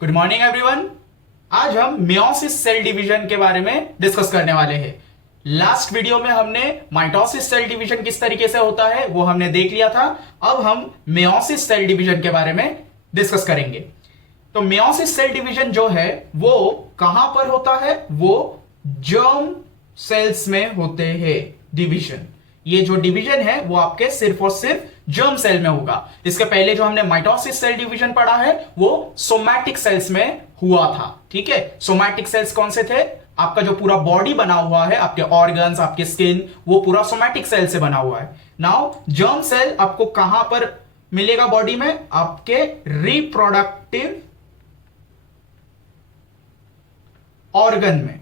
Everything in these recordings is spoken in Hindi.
Good morning everyone. आज हम मियोसिस सेल डिवीजन के बारे में डिस्कस करने वाले हैं। लास्ट वीडियो में हमने माइटोसिस सेल डिवीजन किस तरीके से होता है वो हमने देख लिया था। अब हम मियोसिस सेल डिवीजन के बारे में डिस्कस करेंगे। तो मियोसिस सेल डिवीजन जो है वो कहां पर होता है? वो जर्म सेल्स में होते हैं डिवीजन। ये जो डिवीजन है वो आपके सिर्फ और सिर्फ जर्म सेल में होगा। इसके पहले जो हमने माइटोसिस सेल डिवीजन पढ़ा है वो सोमैटिक सेल्स में हुआ था। ठीक है, सोमैटिक सेल्स कौन से थे? आपका जो पूरा बॉडी बना हुआ है, आपके ऑर्गन्स, आपके स्किन, वो पूरा सोमैटिक सेल से बना हुआ है। नाउ जर्म सेल आपको कहां पर मिलेगा बॉडी में? आपके रिप्रोडक्टिव ऑर्गन में।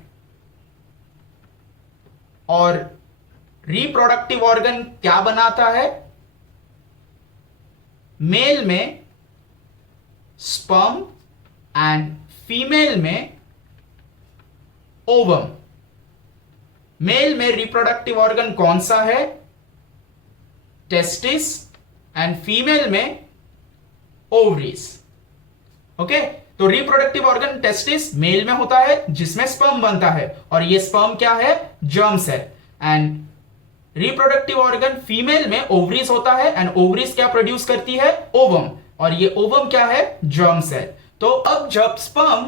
और रिप्रोडक्टिव ऑर्गन क्या बनाता है? मेल में स्पर्म एंड फीमेल में ओवम। मेल में रिप्रोडक्टिव ऑर्गन कौन सा है? टेस्टिस। एंड फीमेल में ओवरीज। ओके, तो रिप्रोडक्टिव ऑर्गन टेस्टिस मेल में होता है जिसमें स्पर्म बनता है, और ये स्पर्म क्या है? Germ cell. And reproductive organ female में ओवरीज होता है, एंड ओवरीज क्या प्रोड्यूस करती है? ओवम। और ये ओवम क्या है? Germ cell. तो अब जब स्पर्म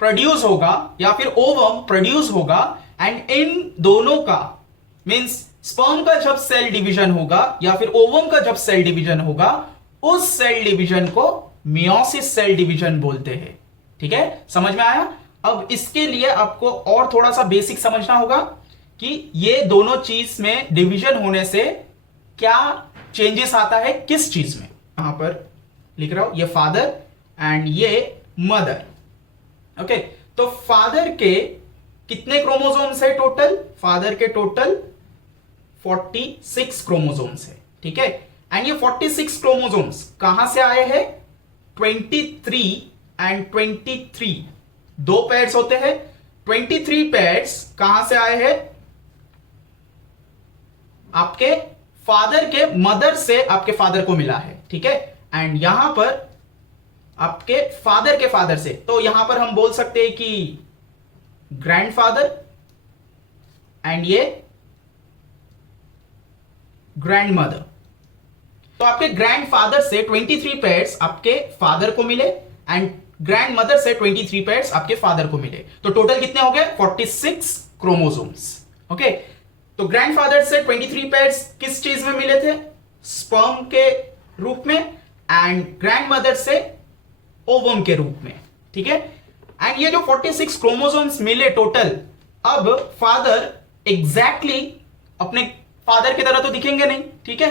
प्रोड्यूस होगा या फिर ओवम प्रोड्यूस होगा, एंड इन दोनों का मींस स्पर्म का जब सेल डिवीजन होगा या फिर ओवम का जब सेल डिवीजन होगा, उस सेल डिवीजन को मियोसिस सेल डिवीजन बोलते हैं। ठीक है, समझ में आया? अब इसके लिए आपको और थोड़ा सा बेसिक समझना होगा कि ये दोनों चीज में डिवीजन होने से क्या चेंजेस आता है, किस चीज में। यहां पर लिख रहा हूं ये फादर एंड ये मदर। ओके, तो फादर के कितने क्रोमोसोम्स है टोटल? फादर के टोटल 46 क्रोमोसोम्स है। ठीक है, एंड ये 46 क्रोमोसोम्स कहां से आए हैं? 23 एंड 23 दो पेयर्स होते हैं। 23 पेयर्स कहां से आए हैं? आपके फादर के मदर से आपके फादर को मिला है। ठीक है, एंड यहां पर आपके फादर के फादर से, तो यहां पर हम बोल सकते हैं कि ग्रैंडफादर एंड ये ग्रैंडमदर। तो आपके ग्रैंडफादर से 23 पेयर्स आपके फादर को मिले, एंड ग्रैंडमदर से 23 पेयर्स आपके फादर को मिले। तो टोटल कितने हो गए? 46 क्रोमोसोम्स। ओके, तो ग्रैंडफादर से 23 पेयर्स किस चीज में मिले थे? स्पर्म के रूप में, एंड ग्रैंडमदर से ओवम के रूप में। ठीक है, एंड ये जो 46 क्रोमोसोम्स मिले टोटल, अब फादर एग्जैक्टली अपने फादर की तरह तो दिखेंगे नहीं। ठीक है,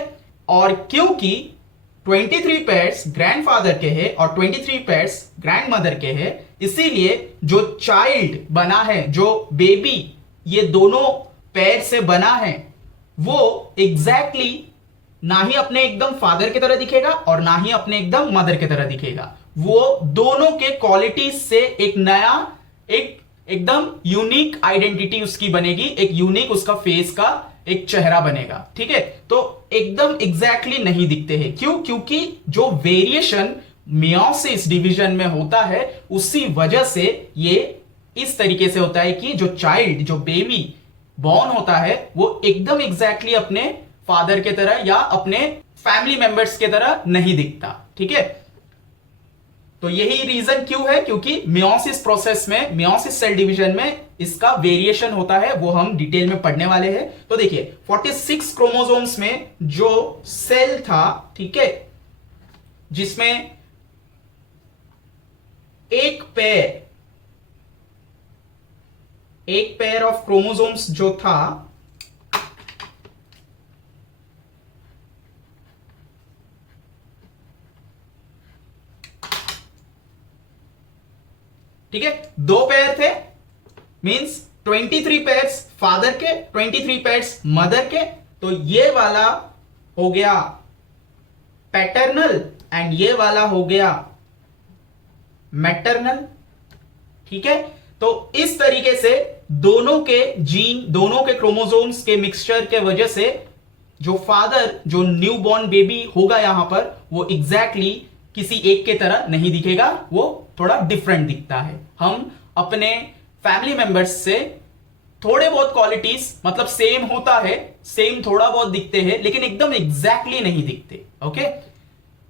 और क्योंकि 23 पेयर्स ग्रैंडफादर के हैं और 23 पेयर्स ग्रैंडमदर के हैं, इसीलिए जो चाइल्ड बना है, जो बेबी ये दोनों पेयर से बना है, वो एग्जैक्टली ना ही अपने एकदम फादर की तरह दिखेगा और ना ही अपने एकदम मदर की तरह दिखेगा। वो दोनों के क्वालिटीज से एक नया, एक एकदम यूनिक आइडेंटिटी उसकी बनेगी, एक यूनिक उसका फेस का एक चेहरा बनेगा। ठीक है, तो एकदम एग्जैक्टली नहीं दिखते हैं। क्यों? क्योंकि जो वेरिएशन मियोसिस डिवीजन में होता है उसी वजह से ये इस तरीके से होता है कि जो चाइल्ड, जो बेबी बॉर्न होता है, वो एकदम एग्जैक्टली अपने फादर के तरह या अपने फैमिली मेंबर्स के तरह नहीं दिखता। ठीक है, तो यही रीजन क्यों है, क्योंकि मियोसिस प्रोसेस में, मियोसिस सेल डिवीजन में इसका वेरिएशन होता है, वो हम डिटेल में पढ़ने वाले हैं। तो देखिए 46 क्रोमोसोम्स में जो सेल था, ठीक है, जिसमें एक पेयर ऑफ क्रोमोसोम्स जो था, ठीक है, दो पेयर थे, मींस 23 पेयर्स फादर के, 23 पेयर्स मदर के। तो ये वाला हो गया पैटर्नल एंड ये वाला हो गया मैटरनल। ठीक है, तो इस तरीके से दोनों के जीन, दोनों के क्रोमोसोम्स के मिक्सचर के वजह से जो फादर, जो न्यूबॉर्न बेबी होगा यहां पर, वो एग्जैक्टली किसी एक के तरह नहीं दिखेगा, वो थोड़ा डिफरेंट दिखता है। हम अपने फैमिली मेंबर्स से थोड़े बहुत क्वालिटीज मतलब सेम होता है, सेम थोड़ा बहुत दिखते हैं, लेकिन एकदम एग्जैक्टली नहीं दिखते। ओके,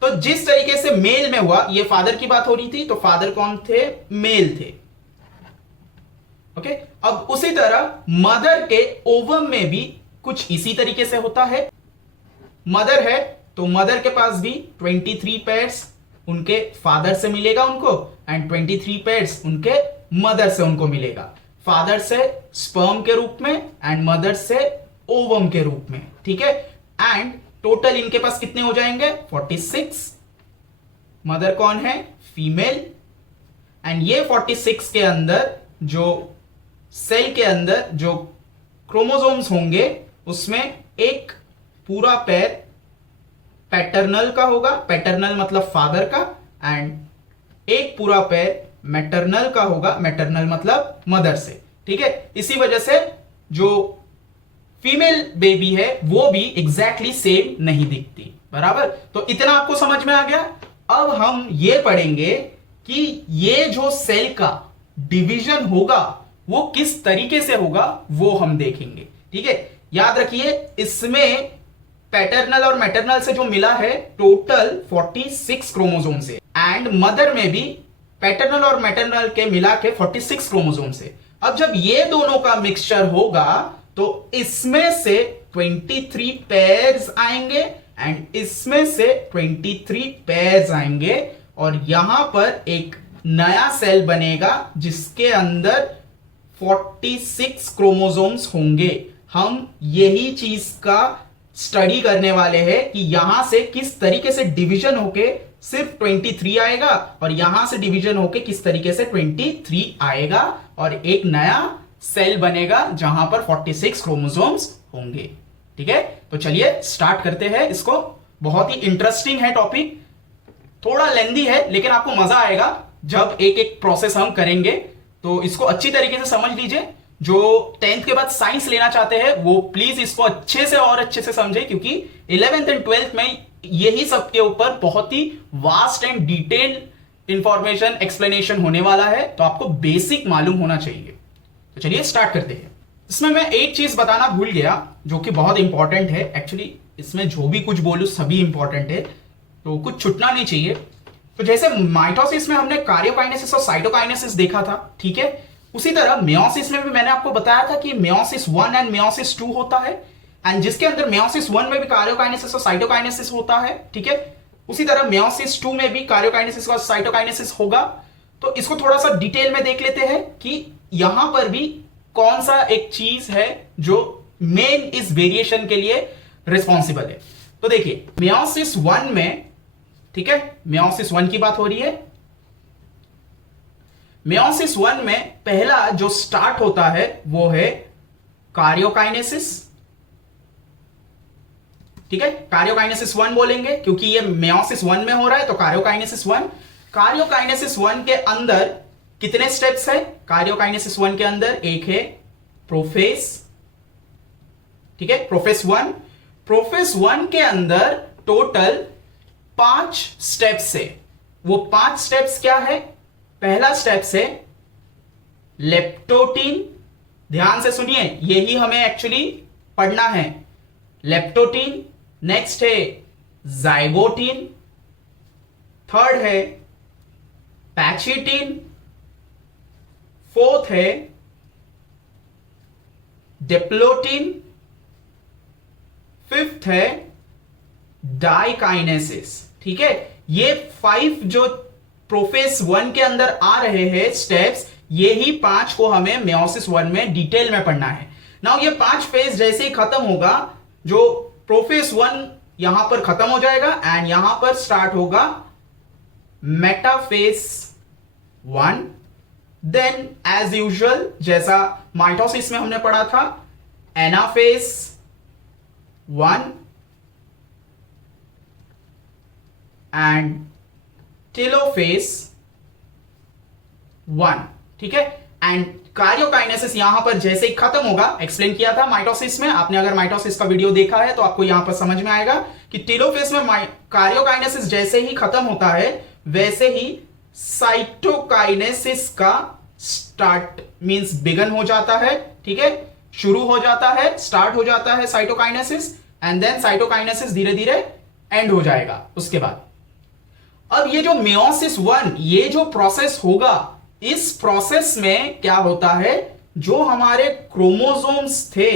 तो जिस तरीके से मेल में हुआ, ये फादर की बात हो रही थी, तो फादर कौन थे? मेल थे। ओके, अब उसी तरह मदर के ओवम में भी कुछ इसी तरीके से होता है। मदर है तो मदर के पास भी 23 पेयर्स उनके फादर से मिलेगा उनको, एंड 23 पेयर्स उनके मदर से उनको मिलेगा। फादर से स्पर्म के रूप में एंड मदर से ओवम के रूप में। ठीक है, एंड टोटल इनके पास कितने हो जाएंगे? 46। मदर कौन है? फीमेल। एंड ये 46 के अंदर जो सेल के अंदर जो क्रोमोसोम्स होंगे उसमें एक पूरा पैर पैटर्नल का होगा, पैटर्नल मतलब फादर का, एंड एक पूरा पैर मैटरनल का होगा, मैटरनल मतलब मदर से। ठीक है, इसी वजह से जो फीमेल बेबी है वो भी एग्जैक्टली सेम नहीं दिखती। बराबर, तो इतना आपको समझ में आ गया। अब हम ये पढ़ेंगे कि ये जो सेल का डिवीजन होगा वो किस तरीके से होगा, वो हम देखेंगे। ठीक है, याद रखिए इसमें पैटर्नल और मैटरनल से जो मिला है टोटल 46 क्रोमोसोम से, एंड मदर में भी पैटर्नल और मैटरनल के मिला के 46 क्रोमोसोम से। अब जब ये दोनों का मिक्सचर होगा तो इसमें से 23 पेयर्स आएंगे एंड इसमें से 23 पेयर्स आएंगे, और यहां पर एक नया सेल बनेगा जिसके अंदर 46 क्रोमोसोम्स होंगे। हम यही चीज का स्टडी करने वाले हैं कि यहां से किस तरीके से डिवीजन होके सिर्फ 23 आएगा, और यहां से डिवीजन होके किस तरीके से 23 आएगा, और एक नया सेल बनेगा जहां पर 46 क्रोमोसोम्स होंगे। ठीक है, तो चलिए स्टार्ट करते हैं इसको। बहुत ही इंटरेस्टिंग है टॉपिक, थोड़ा लेंदी है लेकिन आपको मजा आएगा जब एक एक प्रोसेस हम करेंगे। तो इसको अच्छी तरीके से समझ लीजिए। जो 10th के बाद साइंस लेना चाहते हैं वो प्लीज इसको अच्छे से और अच्छे से समझे, क्योंकि 11th एंड 12th में यही सब के ऊपर बहुत ही vast and detailed information explanation होने वाला है, तो आपको बेसिक मालूम होना चाहिए। तो चलिए स्टार्ट करते हैं। इसमें मैं एक चीज बताना भूल गया जो कि बहुत इंपॉर्टेंट है। एक्चुअली इसमें जो भी कुछ बोलूं सभी इंपॉर्टेंट है, तो कुछ छूटना नहीं चाहिए। तो जैसे माइटोसिस में हमने कार्योकाइनेसिस और साइटोकाइनेसिस देखा था, ठीक है, उसी तरह मेयोसिस में भी मैंने आपको बताया था कि मेयोसिस 1 एंड मेयोसिस 2 होता है, एंड जिसके अंदर मेयोसिस 1 में भी कार्योकाइनेसिस और साइटोकाइनेसिस होता है। ठीक है, उसी तरह मेयोसिस 2 में भी कार्योकाइनेसिस और साइटोकाइनेसिस होगा। तो इसको थोड़ा सा डिटेल में देख लेते हैं कि यहां पर भी कौन सा एक चीज है जो मेन इस वेरिएशन के लिए रिस्पॉन्सिबल है। तो देखिए मेयोसिस 1 में, ठीक है, मेयोसिस 1 की बात हो रही है। मेयोसिस 1 में पहला जो स्टार्ट होता है वो है कार्योकाइनेसिस। ठीक है, कार्योकाइनेसिस 1 बोलेंगे क्योंकि ये मेयोसिस 1 में हो रहा है, तो कार्योकाइनेसिस 1। कार्योकाइनेसिस 1 के अंदर कितने स्टेप्स है? कार्योकाइनेसिस 1 के अंदर एक है प्रोफेस। ठीक है, प्रोफेस 1। प्रोफेस 1 के अंदर टोटल 5 स्टेप्स है। वो 5 स्टेप्स क्या है? पहला स्टेप्स है लेप्टोटीन। ध्यान से सुनिए, यही हमें एक्चुअली पढ़ना है, लेप्टोटीन। नेक्स्ट है जाइगोटीन। थर्ड है पैचिटीन। फोर्थ है डिप्लोटीन। फिफ्थ है डाइकाइनेसिस। ठीक है, ये 5 जो प्रोफेस 1 के अंदर आ रहे हैं स्टेप्स, ये ही 5 को हमें मेयोसिस 1 में डिटेल में पढ़ना है। नाउ ये 5 फेज जैसे ही खत्म होगा, जो प्रोफेस 1 यहां पर खत्म हो जाएगा एंड यहां पर स्टार्ट होगा मेटाफेस 1। देन एज यूजुअल जैसा माइटोसिस में हमने पढ़ा था, एनाफेस 1 एंड टेलोफेस 1। ठीक है, एंड कार्योकाइनेसिस यहां पर जैसे ही खत्म होगा, एक्सप्लेन किया था माइटोसिस में, आपने अगर माइटोसिस का वीडियो देखा है तो आपको यहां पर समझ में आएगा कि टेलोफेस में कार्योकाइनेसिस जैसे ही खत्म होता है वैसे ही साइटोकाइनेसिस का स्टार्ट मींस बिगन हो जाता है, ठीक है, शुरू हो जाता है, स्टार्ट हो जाता है साइटोकाइनेसिस, एंड देन साइटोकाइनेसिस धीरे धीरे एंड हो जाएगा उसके बाद। अब ये जो मेयोसिस 1 ये जो प्रोसेस होगा, इस प्रोसेस में क्या होता है, जो हमारे क्रोमोसोम्स थे,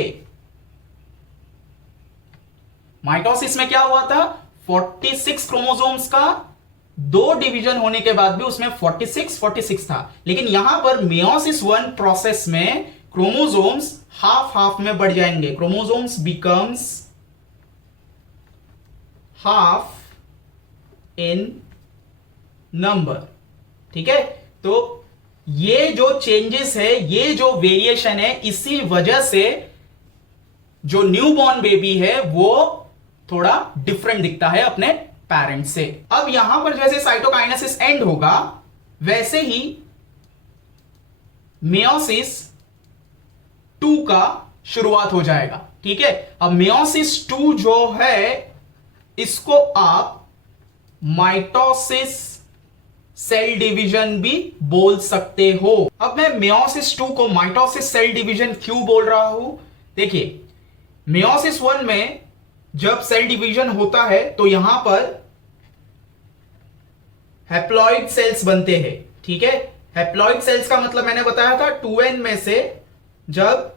माइटोसिस में क्या हुआ था, 46 क्रोमोसोम्स का 2 डिवीजन होने के बाद भी उसमें 46 था, लेकिन यहां पर मेयोसिस 1 प्रोसेस में क्रोमोसोम्स हाफ हाफ में बढ़ जाएंगे, chromosomes becomes half in number, ठीक है। तो ये जो चेंजेस है, ये जो वेरिएशन है, इसी वजह से जो न्यूबॉर्न बेबी है वो थोड़ा डिफरेंट दिखता है अपने पेरेंट्स से। अब यहां पर जैसे साइटोकाइनेसिस एंड होगा, वैसे ही मेयोसिस 2 का शुरुआत हो जाएगा, ठीक है। अब मेयोसिस 2 जो है, इसको आप माइटोसिस सेल डिवीजन भी बोल सकते हो। अब मैं मेयोसिस 2 को माइटोसिस सेल डिवीजन क्यों बोल रहा हूं, देखिए मेयोसिस 1 में जब सेल डिवीजन होता है तो यहां पर हैप्लॉइड सेल्स बनते हैं, ठीक है। हैप्लॉइड सेल्स का मतलब मैंने बताया था 2n में से जब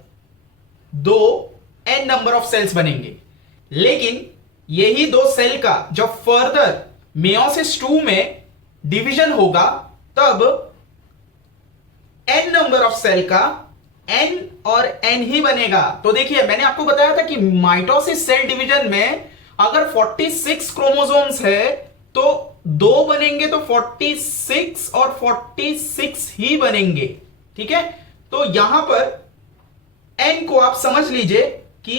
2 n नंबर ऑफ सेल्स बनेंगे, लेकिन यही 2 सेल का जब फर्दर मेयोसिस 2 में डिवीजन होगा, तब n नंबर ऑफ सेल का n और n ही बनेगा। तो देखिए मैंने आपको बताया था कि माइटोसिस सेल डिवीजन में अगर 46 क्रोमोसोम्स है तो 2 बनेंगे तो 46 और 46 ही बनेंगे, ठीक है। तो यहां पर n को आप समझ लीजिए कि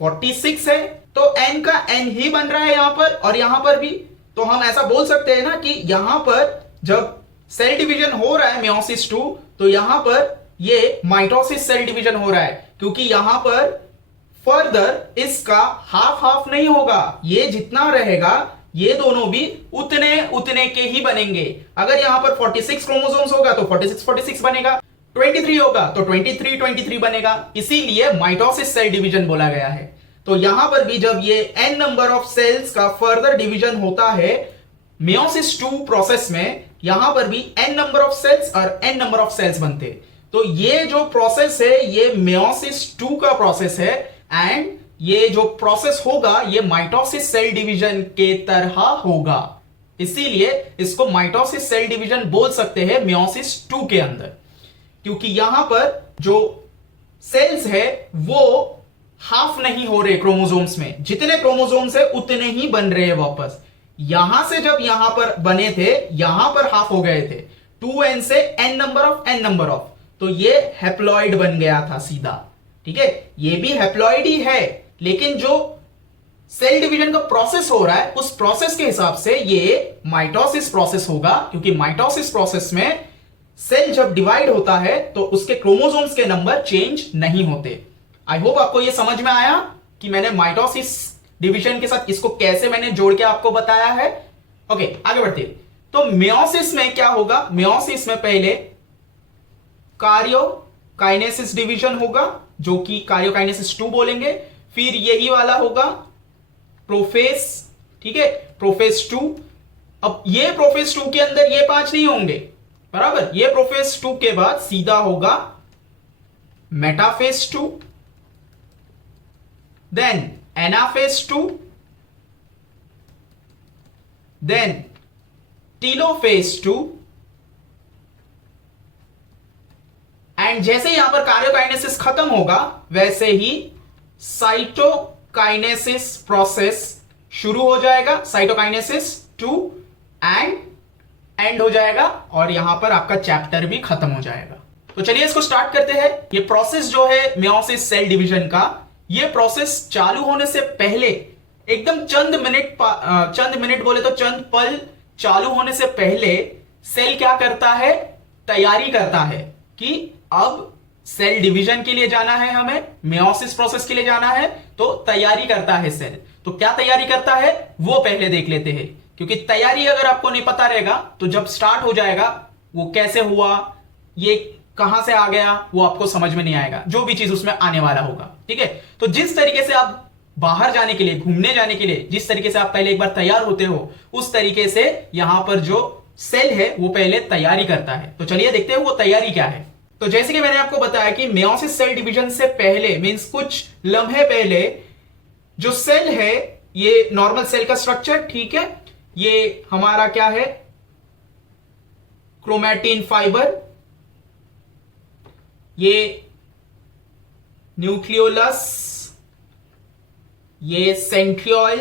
46 है, तो n का n ही बन रहा है यहां पर, और यहां पर भी। तो हम ऐसा बोल सकते हैं ना कि यहां पर जब सेल डिवीजन हो रहा है मेयोसिस 2, तो यहां पर ये माइटोसिस सेल डिवीजन हो रहा है, क्योंकि यहां पर फर्दर इसका हाफ हाफ नहीं होगा, ये जितना रहेगा ये दोनों भी उतने उतने के ही बनेंगे। अगर यहां पर 46 क्रोमोसोम्स होगा तो 46 बनेगा, 23 होगा तो 23 बनेगा, इसीलिए माइटोसिस सेल डिवीजन बोला गया है। तो यहां पर भी जब ये n नंबर ऑफ सेल्स का फर्दर डिवीजन होता है मेयोसिस 2 प्रोसेस में, यहां पर भी n नंबर ऑफ सेल्स और n नंबर ऑफ सेल्स बनते। तो ये जो प्रोसेस है ये मेयोसिस 2 का प्रोसेस है, एंड ये जो प्रोसेस होगा ये माइटोसिस सेल डिवीजन के तरह होगा, इसीलिए इसको माइटोसिस सेल डिवीजन बोल सकते हैं मेयोसिस 2 के अंदर, क्योंकि यहां पर जो सेल्स है वो हाफ नहीं हो रहे क्रोमोसोम्स में, जितने क्रोमोसोम्स है उतने ही बन रहे हैं वापस। यहां से जब यहां पर बने थे यहां पर हाफ हो गए थे, 2n से n नंबर ऑफ, तो ये हैप्लॉइड बन गया था सीधा, ठीक है। ये भी हैप्लॉइड ही है, लेकिन जो सेल डिवीजन का प्रोसेस हो रहा है उस प्रोसेस के हिसाब से ये माइटोसिस प्रोसेस होगा, क्योंकि माइटोसिस प्रोसेस में सेल जब डिवाइड होता है तो उसके क्रोमोसोम्स के नंबर चेंज नहीं होते। आई होप आपको यह समझ में आया कि मैंने माइटोसिस डिवीजन के साथ इसको कैसे मैंने जोड़ के आपको बताया है। ओके, आगे बढ़ते हैं। तो मेयोसिस में क्या होगा, मेयोसिस में पहले कार्योकाइनेसिस डिवीजन होगा, जो कि कार्योकाइनेसिस 2 बोलेंगे, फिर यही वाला होगा प्रोफेस, ठीक है, प्रोफेस 2। अब ये प्रोफेस 2 के अंदर ये 5 नहीं होंगे, बराबर। ये प्रोफेस 2 के बाद सीधा होगा metaphase 2, then anaphase 2, then telophase 2, and जैसे यहां पर कार्योकाइनेसिस खत्म होगा वैसे ही साइटोकाइनेसिस प्रोसेस शुरू हो जाएगा, साइटोकाइनेसिस 2 एंड हो जाएगा, और यहां पर आपका चैप्टर भी खत्म हो जाएगा। तो चलिए इसको स्टार्ट करते हैं। ये प्रोसेस जो है मेयोसिस सेल डिवीजन का, ये प्रोसेस चालू होने से पहले एकदम चंद मिनट बोले तो चंद पल चालू होने से पहले सेल क्या करता है, तैयारी करता है कि अब सेल डिवीजन के लिए जाना है, हमें मेयोसिस प्रोसेस के लिए जाना है, तो तैयारी करता है सेल। तो क्या तैयारी करता है वो पहले देख लेते हैं क्योंकि तैयारी अगर आपको नहीं पता रहेगा तो जब स्टार्ट हो जाएगा वो कैसे हुआ, ये कहां से आ गया, वो आपको समझ में नहीं आएगा, जो भी चीज उसमें आने वाला होगा। ठीक है, तो जिस तरीके से आप बाहर जाने के लिए, घूमने जाने के लिए जिस तरीके से आप पहले एक बार तैयार होते हो, उस तरीके से यहां पर जो सेल है वो पहले तैयारी करता है। तो चलिए देखते हैं वो तैयारी क्या है। तो जैसे कि मैंने आपको बताया कि मेयोसिस सेल डिवीजन से पहले, मींस कुछ लम्हे पहले, जो सेल है ये नॉर्मल सेल का स्ट्रक्चर, ठीक है, ये हमारा क्या है, क्रोमैटिन फाइबर, ये न्यूक्लियोलस, ये सेंट्रियोल।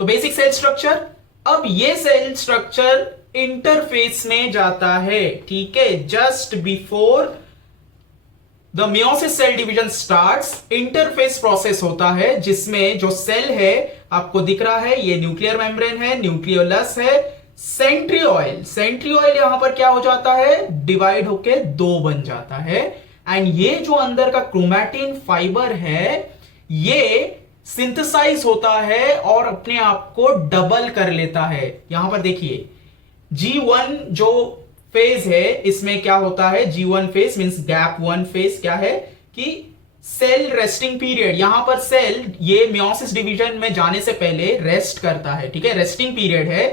तो बेसिक सेल स्ट्रक्चर। अब ये सेल स्ट्रक्चर इंटरफेस में जाता है, ठीक है, just before the meiosis cell division starts, interphase process होता है जिसमें जो सेल है आपको दिख रहा है, ये न्यूक्लियर मेम्ब्रेन है, न्यूक्लियोलस है, सेंट्रियोल। सेंट्रियोल यहां पर क्या हो जाता है, डिवाइड होके दो बन जाता है। एंड ये जो अंदर का क्रोमैटिन फाइबर है ये सिंथेसाइज होता है और अपने आप को डबल कर लेता है। यहां पर देखिए G1 जो फेज है इसमें क्या होता है, G1 phase means gap 1 phase क्या है कि सेल रेस्टिंग पीरियड। यहां पर सेल ये मेयोसिस डिवीजन में जाने से पहले रेस्ट करता है, ठीक है, रेस्टिंग पीरियड है।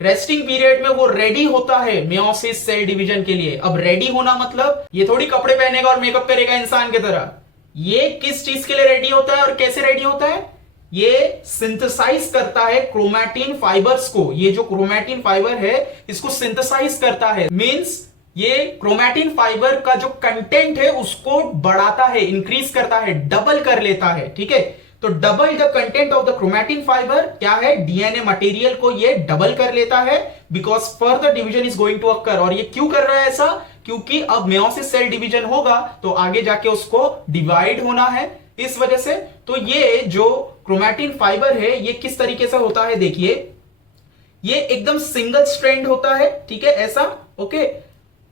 रेस्टिंग पीरियड में वो रेडी होता है मेयोसिस सेल डिवीजन के लिए। अब रेडी होना मतलब ये थोड़ी कपड़े पहनेगा और मेकअप करेगा इंसान की तरह। ये किस चीज के लिए रेडी होता है और कैसे रेडी होता है, ये सिंथेसाइज करता है क्रोमैटिन फाइबर्स को। ये जो क्रोमैटिन फाइबर है इसको सिंथेसाइज करता है, मींस ये क्रोमैटिन फाइबर का जो कंटेंट है उसको बढ़ाता है, इंक्रीज करता है, डबल कर लेता है। ठीक है, तो double the content of the chromatin fibre क्या है, डीएनए मटेरियल को ये डबल कर लेता है, because further division is going to occur. और ये क्यों कर रहा है ऐसा, क्योंकि अब मेयोसिस सेल डिवीजन होगा तो आगे जाके उसको डिवाइड होना है, इस वजह से। तो ये जो क्रोमैटिन फाइबर है ये किस तरीके से होता है, देखिए ये एकदम सिंगल स्ट्रैंड होता है, ठीक है, ऐसा, ओके।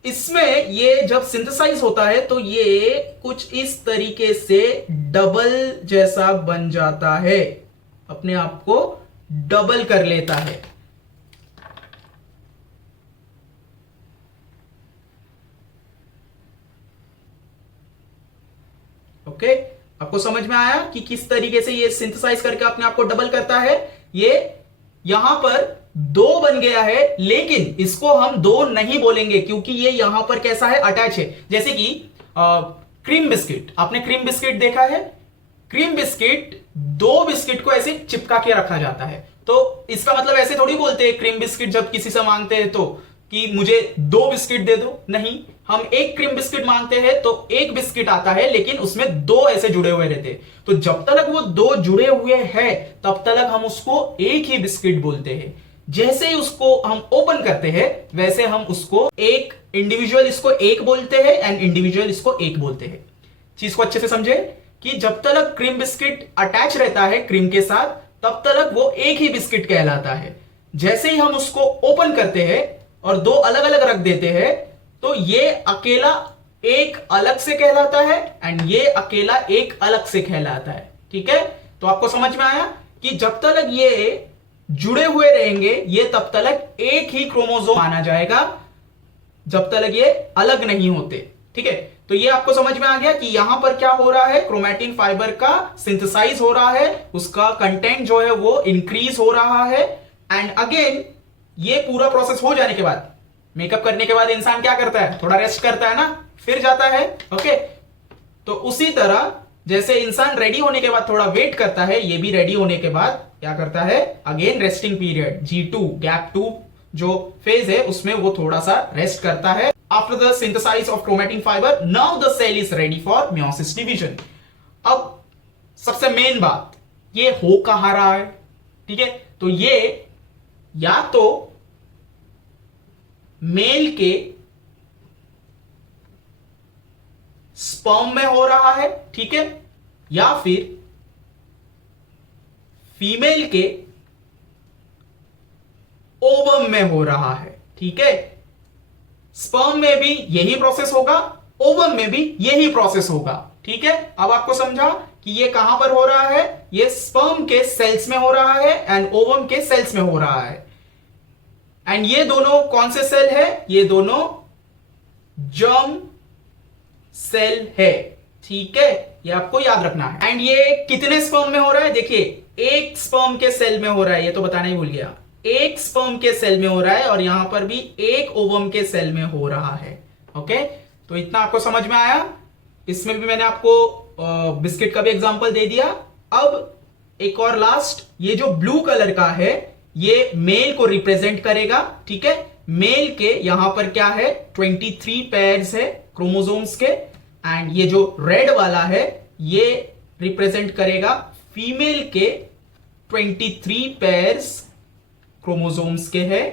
इसमें ये जब सिंथेसाइज होता है तो ये कुछ इस तरीके से डबल जैसा बन जाता है, अपने आप को डबल कर लेता है। ओके, आपको समझ में आया कि किस तरीके से ये सिंथेसाइज करके अपने आप को डबल करता है। ये यहां पर दो बन गया है, लेकिन इसको हम दो नहीं बोलेंगे क्योंकि ये यहां पर कैसा है, अटैच है। जैसे कि क्रीम बिस्किट, आपने क्रीम बिस्किट देखा है, क्रीम बिस्किट दो बिस्किट को ऐसे चिपका के रखा जाता है। तो इसका मतलब ऐसे थोड़ी बोलते हैं क्रीम बिस्किट जब किसी से मांगते हैं तो कि मुझे दो बिस्किट दे दो, नहीं, हम एक क्रीम बिस्किट मांगते हैं तो एक बिस्किट आता है लेकिन उसमें दो ऐसे जुड़े हुए रहते हैं। तो जब तक वो दो जुड़े हुए हैं तब तक हम उसको एक ही बिस्किट बोलते हैं। जैसे ही उसको हम ओपन करते हैं वैसे हम उसको एक इंडिविजुअल इसको एक बोलते हैं एंड इंडिविजुअल इसको एक बोलते हैं। चीज को अच्छे से समझे कि जब तक क्रीम बिस्किट अटैच रहता है क्रीम के साथ तब तक वो एक ही बिस्किट कहलाता है। जैसे ही हम उसको ओपन करते हैं और दो अलग अलग रख देते हैं तो ये अकेला एक अलग से कहलाता है एंड ये अकेला एक अलग से कहलाता है। ठीक है, तो आपको समझ में आया कि जब तक ये जुड़े हुए रहेंगे ये तब तक एक ही क्रोमोसोम माना जाएगा, जब तक ये अलग नहीं होते। ठीक है, तो ये आपको समझ में आ गया कि यहां पर क्या हो रहा है, क्रोमैटिन फाइबर का सिंथेसाइज हो रहा है, उसका कंटेंट जो है वो इंक्रीज हो रहा है। एंड अगेन ये पूरा प्रोसेस हो जाने के बाद, मेकअप करने के बाद इंसान क्या करता है, थोड़ा रेस्ट करता है ना, फिर जाता है। ओके, तो उसी तरह जैसे इंसान रेडी होने के बाद थोड़ा वेट करता है, ये भी रेडी होने के बाद क्या करता है, again resting period G2 gap 2 जो फेज है उसमें वो थोड़ा सा रेस्ट करता है। After the synthesize of chromatin fibre now the cell is ready for meiosis division. अब सबसे मेन बात, ये हो कहां रहा है, ठीक है, तो ये या तो मेल के स्पर्म में हो रहा है, ठीक है, या फिर फीमेल के ओवम में हो रहा है। ठीक है, स्पर्म में भी यही प्रोसेस होगा, ओवम में भी यही प्रोसेस होगा। ठीक है, अब आपको समझा कि ये कहां पर हो रहा है, ये स्पर्म के सेल्स में हो रहा है एंड ओवम के सेल्स में हो रहा है। एंड ये दोनों कौन से सेल है, ये दोनों जर्म सेल है, ठीक है, ये आपको याद रखना है। एंड ये कितने स्पर्म में हो रहा है, देखिए एक स्पर्म के सेल में हो रहा है, ये तो बताना ही भूल गया, एक स्पर्म के सेल में हो रहा है और यहां पर भी एक ओवम के सेल में हो रहा है। ओके, तो इतना आपको समझ में आया। इसमें भी मैंने आपको बिस्किट का भी एग्जांपल दे दिया। अब एक और लास्ट, ये जो ब्लू कलर का है ये मेल को रिप्रेजेंट करेगा, ठीक है। मेल के यहां पर क्या है, 23 पेयर्स है क्रोमोसोम्स के। एंड ये जो रेड वाला है ये रिप्रेजेंट करेगा फीमेल के 23 पेयर्स क्रोमोसोम्स के हैं।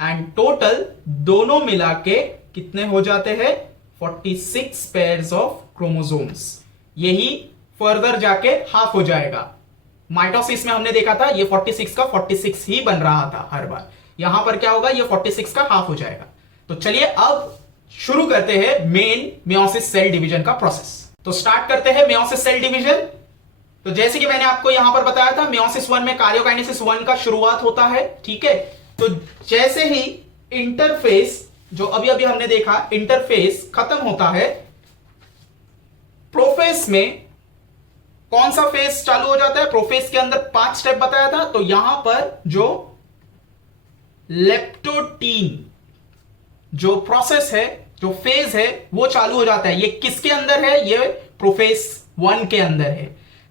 एंड टोटल दोनों मिला के कितने हो जाते हैं, 46 पेयर्स ऑफ क्रोमोसोम्स। यही फर्दर जाके हाफ हो जाएगा। माइटोसिस में हमने देखा था ये 46 का 46 ही बन रहा था हर बार, यहां पर क्या होगा, ये 46 का हाफ हो जाएगा। तो चलिए अब शुरू करते हैं मेन मेयोसिस सेल डिवीजन का प्रोसेस। तो स्टार्ट करते हैं मेयोसिस सेल डिवीजन। तो जैसे कि मैंने आपको यहां पर बताया था, मेयोसिस 1 में कार्योकाइनेसिस 1 का शुरुआत होता है, ठीक है। तो जैसे ही इंटरफेस, जो अभी अभी हमने देखा, इंटरफेस खत्म होता है, प्रोफेस में कौन सा फेज चालू हो जाता है, प्रोफेस के अंदर 5 स्टेप बताया था। तो यहां पर जो लेप्टोटीन जो प्रोसेस है, जो फेज है, वो चालू हो जाता है। ये किसके अंदर है, ये प्रोफेस 1 के अंदर है।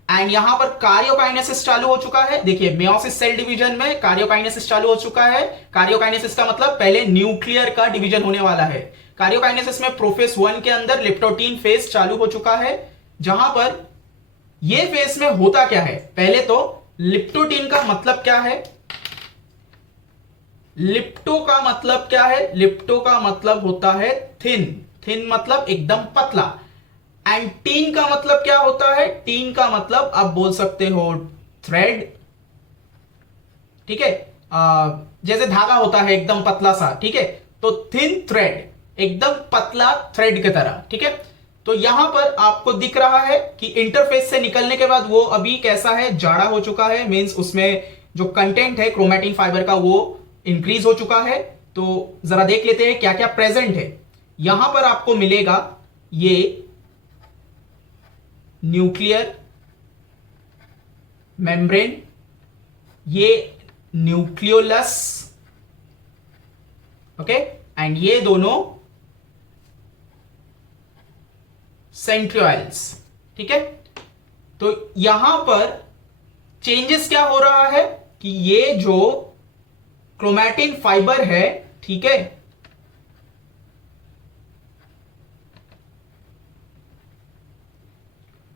एंड यहां पर कार्योकाइनेसिस चालू हो चुका है। देखिए मेयोसिस सेल डिवीजन में कार्योकाइनेसिस चालू हो चुका है। कार्योकाइनेसिस का मतलब पहले न्यूक्लियर का डिवीजन होने वाला है। कार्योकाइनेसिस में प्रोफेस 1 के अंदर लेप्टोटीन फेज चालू हो चुका है, जहां पर ये फेज में होता क्या है, पहले तो लिप्टोटीन का मतलब क्या है, लिप्टो का मतलब क्या है, लिप्टो का मतलब होता है थिन, थिन मतलब एकदम पतला। एंड टीन का मतलब क्या होता है, टीन का मतलब आप बोल सकते हो थ्रेड, ठीक है, जैसे धागा होता है एकदम पतला सा, ठीक है, तो थिन थ्रेड, एकदम पतला थ्रेड की तरह, ठीक है। तो यहां पर आपको दिख रहा है कि इंटरफेस से निकलने के बाद वो अभी कैसा है, जाड़ा हो चुका है, मींस उसमें जो कंटेंट है क्रोमैटिन फाइबर का वो इंक्रीज हो चुका है। तो जरा देख लेते हैं क्या क्या प्रेजेंट है। यहां पर आपको मिलेगा ये न्यूक्लियर मेम्ब्रेन, ये न्यूक्लियोलस, ओके, एंड ये दोनों सेंट्रियोल्स, ठीक है। तो यहां पर चेंजेस क्या हो रहा है कि ये जो क्रोमैटिन फाइबर है, ठीक है,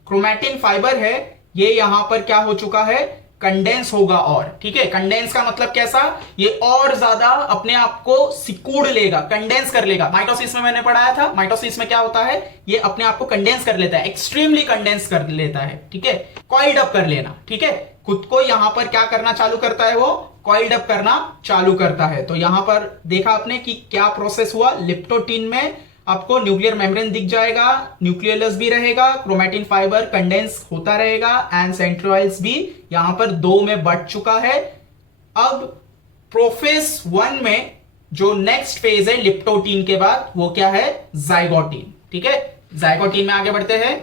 क्रोमैटिन फाइबर है, ये यहां पर क्या हो चुका है, कंडेंस होगा और, ठीक है। कंडेंस का मतलब कैसा, ये और ज्यादा अपने आप को सिकुड़ लेगा, कंडेंस कर लेगा। माइटोसिस में मैंने पढ़ाया था, माइटोसिस में क्या होता है, ये अपने आप को कंडेंस कर लेता है, एक्सट्रीमली कंडेंस कर लेता है, ठीक है, कॉइल्ड अप कर लेना, ठीक है, खुद को यहां पर क्या करना चालू करता है, वो कॉइल्ड अप करना चालू करता है। तो यहां पर देखा आपने कि क्या प्रोसेस हुआ, लिप्टोटीन में आपको न्यूक्लियर मेम्ब्रेन दिख जाएगा, न्यूक्लियोलस भी रहेगा, क्रोमैटिन फाइबर कंडेंस होता रहेगा एंड सेंट्रियोल्स भी यहां पर 2 में बढ़ चुका है। अब प्रोफेस 1 में जो नेक्स्ट फेज है लिप्टोटीन के बाद, वो क्या है, जाइगोटीन, ठीक है। जाइगोटीन में आगे बढ़ते हैं।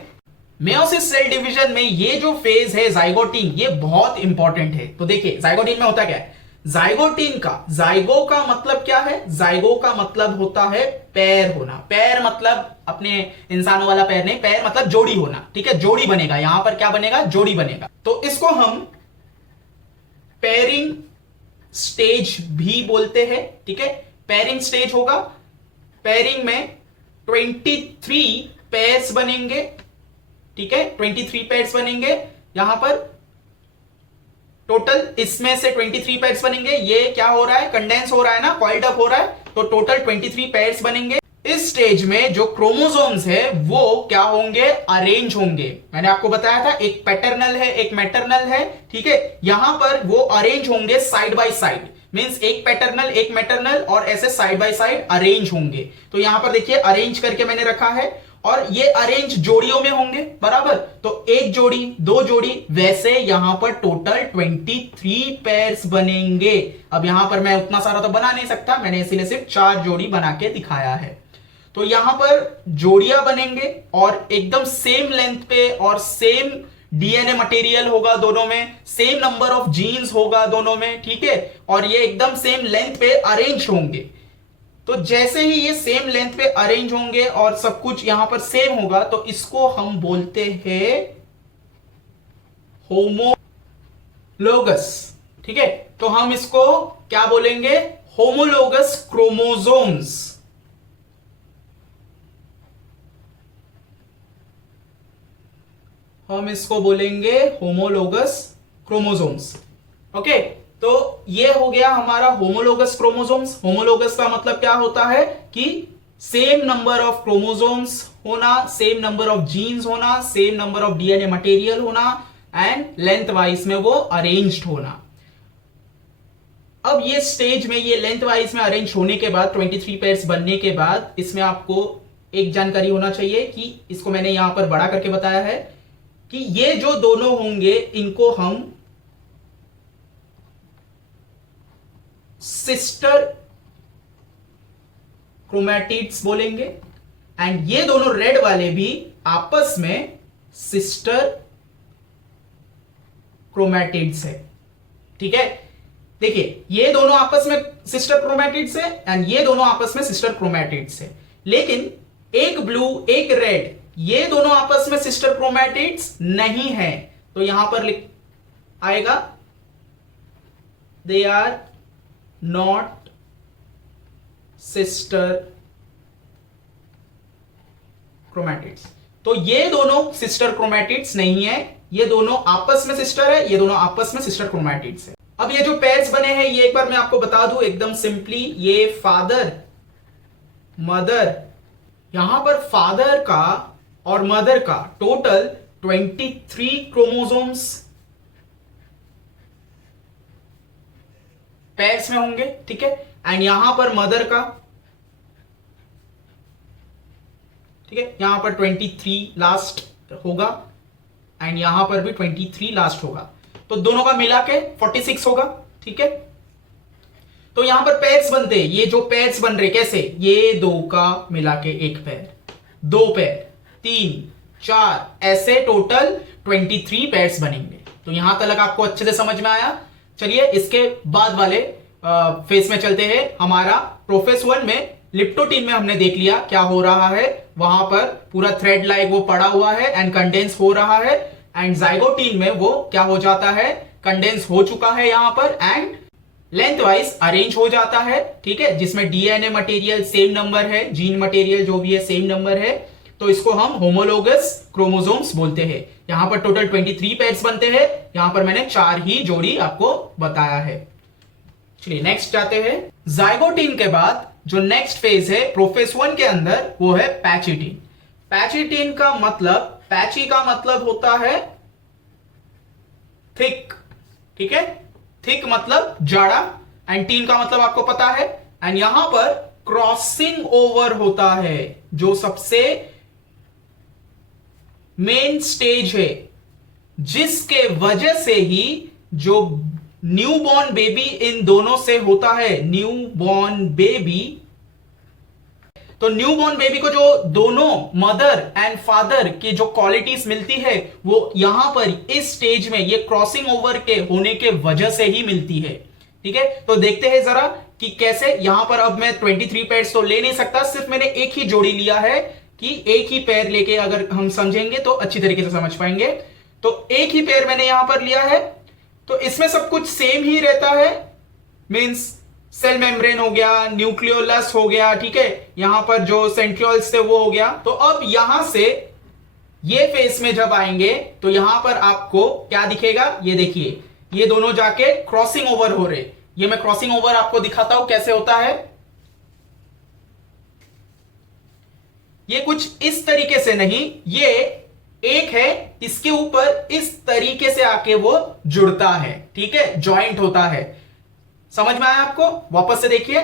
मेयोसिस सेल डिवीजन में ये जो फेज है जाइगोटीन, ये बहुत इंपॉर्टेंट है। तो देखिए जाइगोटीन में होता क्या है, जाइगोटीन का, जाइगो का मतलब क्या है, जाइगो का मतलब होता है पैर होना। पैर मतलब अपने इंसानों वाला पैर नहीं, पैर मतलब जोड़ी होना, ठीक है, जोड़ी बनेगा, यहां पर क्या बनेगा, जोड़ी बनेगा। तो इसको हम पेयरिंग स्टेज भी बोलते हैं, ठीक है, पेयरिंग स्टेज होगा। पेयरिंग में 23 पेयर्स बनेंगे, ठीक है, 23 पेयर्स बनेंगे यहां पर टोटल, इसमें से 23 पेयर्स बनेंगे। ये क्या हो रहा है, कंडेंस हो रहा है ना, कॉइल्ड अप हो रहा है, तो टोटल 23 पेयर्स बनेंगे। इस स्टेज में जो क्रोमोसोम्स है वो क्या होंगे, अरेंज होंगे। मैंने आपको बताया था एक पैटर्नल है एक मैटरनल है, ठीक है, यहां पर वो अरेंज होंगे साइड बाय साइड, मींस एक पैटर्नल एक मैटरनल और ऐसे साइड बाय साइड अरेंज होंगे। तो यहां पर देखिए अरेंज करके मैंने रखा है। और ये अरेंज जोड़ियों में होंगे, बराबर। तो एक जोड़ी, दो जोड़ी, वैसे यहां पर टोटल 23 पेयर्स बनेंगे। अब यहां पर मैं उतना सारा तो बना नहीं सकता, मैंने इसीलिए सिर्फ 4 जोड़ी बना के दिखाया है। तो यहां पर जोड़ियां बनेंगे और एकदम सेम लेंथ पे और सेम डीएनए मटेरियल होगा दोनों में, सेम नंबर ऑफ जीन्स होगा दोनों में, ठीक है। और ये एकदम सेम लेंथ पे अरेंज होंगे। तो जैसे ही ये सेम लेंथ पे अरेंज होंगे और सब कुछ यहां पर सेम होगा, तो इसको हम बोलते हैं होमोलोगस, ठीक है। तो हम इसको क्या बोलेंगे? Homologous chromosomes. हम इसको बोलेंगे होमोलोगस क्रोमोसोम्स। ओके, तो ये हो गया हमारा होमोलोगस क्रोमोसोम्स। होमोलोगस का मतलब क्या होता है कि सेम नंबर ऑफ क्रोमोसोम्स होना, सेम नंबर ऑफ जीन्स होना, same number of DNA material होना एंड लेंथ वाइज में वो अरेंज्ड होना। अब ये स्टेज में, ये लेंथ वाइज में अरेंज होने के बाद, 23 पेयर्स बनने के बाद, इसमें आपको एक जानकारी होना चाहिए कि इसको मैंने यहां पर बड़ा करके बताया है कि ये जो दोनों होंगे इनको हम सिस्टर क्रोमैटिड्स बोलेंगे एंड ये दोनों रेड वाले भी आपस में सिस्टर क्रोमैटिड्स है, ठीक है। देखिए, ये दोनों आपस में सिस्टर क्रोमैटिड्स है एंड ये दोनों आपस में सिस्टर क्रोमैटिड्स है, लेकिन एक ब्लू एक रेड, ये दोनों आपस में सिस्टर क्रोमैटिड्स नहीं है। तो यहां पर लिख आएगा they are not sister chromatids. तो ये दोनों सिस्टर क्रोमैटिड्स नहीं है, ये दोनों आपस में सिस्टर है, ये दोनों आपस में सिस्टर क्रोमैटिड्स है। अब ये जो पेयर्स बने हैं, ये एक बार मैं आपको बता दूं एकदम सिंपली, ये फादर मदर, यहां पर फादर का और मदर का टोटल 23 क्रोमोसोम्स पेयर्स में होंगे, ठीक है। एंड यहां पर मदर का, ठीक है, यहां पर 23 लास्ट होगा एंड यहां पर भी 23 लास्ट होगा। तो दोनों का मिला के 46 होगा, ठीक है। तो यहां पर पेयर्स बनते हैं, ये जो पेयर्स बन रहे कैसे, ये दो का मिला के एक पेयर, दो पेयर, 3 4, ऐसे टोटल 23 पेयर्स बनेंगे। तो यहां तक आपको अच्छे से समझ में आया। चलिए इसके बाद वाले फेज में चलते हैं। हमारा प्रोफेस 1 में लिप्टोटीन में हमने देख लिया क्या हो रहा है, वहां पर पूरा थ्रेड लाइक वो पड़ा हुआ है एंड कंडेंस हो रहा है। एंड जाइगोटीन में वो क्या हो जाता है, कंडेंस हो चुका है यहां पर एंड लेंथ वाइज अरेंज हो जाता है, ठीक है, जिसमें डीएनए मटेरियल सेम नंबर है, जीन मटेरियल जो भी है सेम नंबर है। तो इसको हम होमोलोगस क्रोमोसोम्स बोलते हैं। यहां पर टोटल 23 पेयर्स बनते हैं, यहां पर मैंने 4 ही जोड़ी आपको बताया है। चलिए नेक्स्ट जाते हैं। जाइगोटीन के बाद जो नेक्स्ट फेज है प्रोफेस 1 के अंदर, वो है पैचिटीन। पैचिटीन का मतलब, पैची का मतलब होता है थिक, ठीक है, थिक मतलब जाड़ा एंड टीन का मतलब आपको पता है। एंड यहां पर क्रॉसिंग ओवर होता है, जो सबसे मेन स्टेज है, जिसके वजह से ही जो न्यूबॉर्न बेबी इन दोनों से होता है, न्यूबॉर्न बेबी। तो न्यूबॉर्न बेबी को जो दोनों मदर एंड फादर की जो क्वालिटीज मिलती है, वो यहां पर इस स्टेज में ये क्रॉसिंग ओवर के होने के वजह से ही मिलती है, ठीक है। तो देखते हैं जरा कि कैसे। यहां पर अब मैं 23 पेयर्स तो ले नहीं सकता, सिर्फ मैंने एक ही जोड़ी लिया है कि एक ही पेयर लेके अगर हम समझेंगे तो अच्छी तरीके से समझ पाएंगे। तो एक ही पेयर मैंने यहां पर लिया है, तो इसमें सब कुछ सेम ही रहता है, मींस सेल मेम्ब्रेन हो गया, न्यूक्लियोलस हो गया, ठीक है, यहां पर जो सेंट्रियोल्स थे वो हो गया। तो अब यहां से ये फेस में जब आएंगे तो यहां पर आपको क्या दिखेगा, ये देखिए, ये दोनों जाके क्रॉसिंग ओवर हो रहे। ये मैं क्रॉसिंग ओवर आपको दिखाता हूं कैसे होता है। ये कुछ इस तरीके से नहीं, ये एक है, इसके ऊपर इस तरीके से आके वो जुड़ता है, ठीक है, ज्वाइंट होता है। समझ में आया आपको? वापस से देखिए,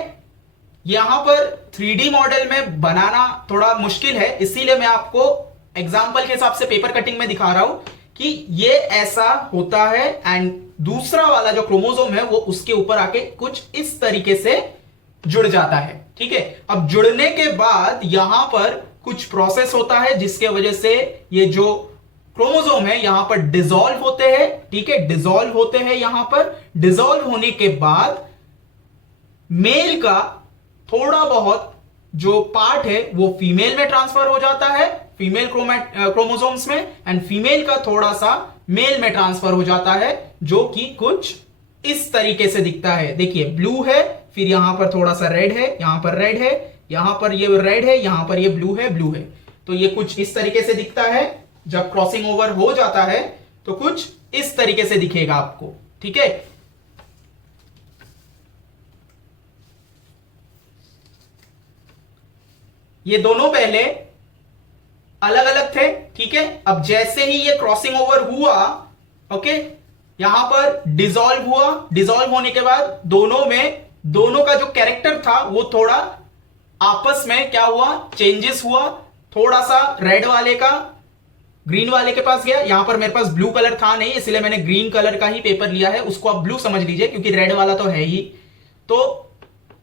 यहां पर 3D मॉडल में बनाना थोड़ा मुश्किल है, इसीलिए मैं आपको एग्जांपल के हिसाब से पेपर कटिंग में दिखा रहा हूं कि ये ऐसा होता है एंड दूसरा वाला जो क्रोमोसोम है वो उसके ऊपर आके कुछ इस तरीके से जुड़ जाता है। ठीक है, अब जुड़ने के बाद यहां पर कुछ प्रोसेस होता है जिसके वजह से ये जो क्रोमोसोम है यहां पर डिसॉल्व होते हैं। ठीक है, डिसॉल्व होते हैं, यहां पर डिसॉल्व होने के बाद मेल का थोड़ा बहुत जो पार्ट है वो फीमेल में ट्रांसफर हो जाता है, फीमेल क्रोमोसोम्स में, एंड फीमेल का थोड़ा सा मेल में ट्रांसफर हो जाता है जो कि कुछ इस तरीके से दिखता है। देखिए ब्लू है, फिर यहां पर थोड़ा सा रेड है, यहां पर रेड है, यहां पर ये रेड है, यहां पर ये ब्लू है, ब्लू है। तो ये कुछ इस तरीके से दिखता है। जब क्रॉसिंग ओवर हो जाता है तो कुछ इस तरीके से दिखेगा आपको। ठीक है, ये दोनों पहले अलग अलग थे। ठीक है, अब जैसे ही ये क्रॉसिंग ओवर हुआ, ओके, यहां पर डिसॉल्व हुआ, डिसॉल्व होने के बाद दोनों का जो कैरेक्टर था वो थोड़ा आपस में क्या हुआ, चेंजेस हुआ। थोड़ा सा रेड वाले का ग्रीन वाले के पास गया। यहां पर मेरे पास ब्लू कलर था नहीं, इसलिए मैंने ग्रीन कलर का ही पेपर लिया है, उसको आप ब्लू समझ लीजिए क्योंकि रेड वाला तो है ही। तो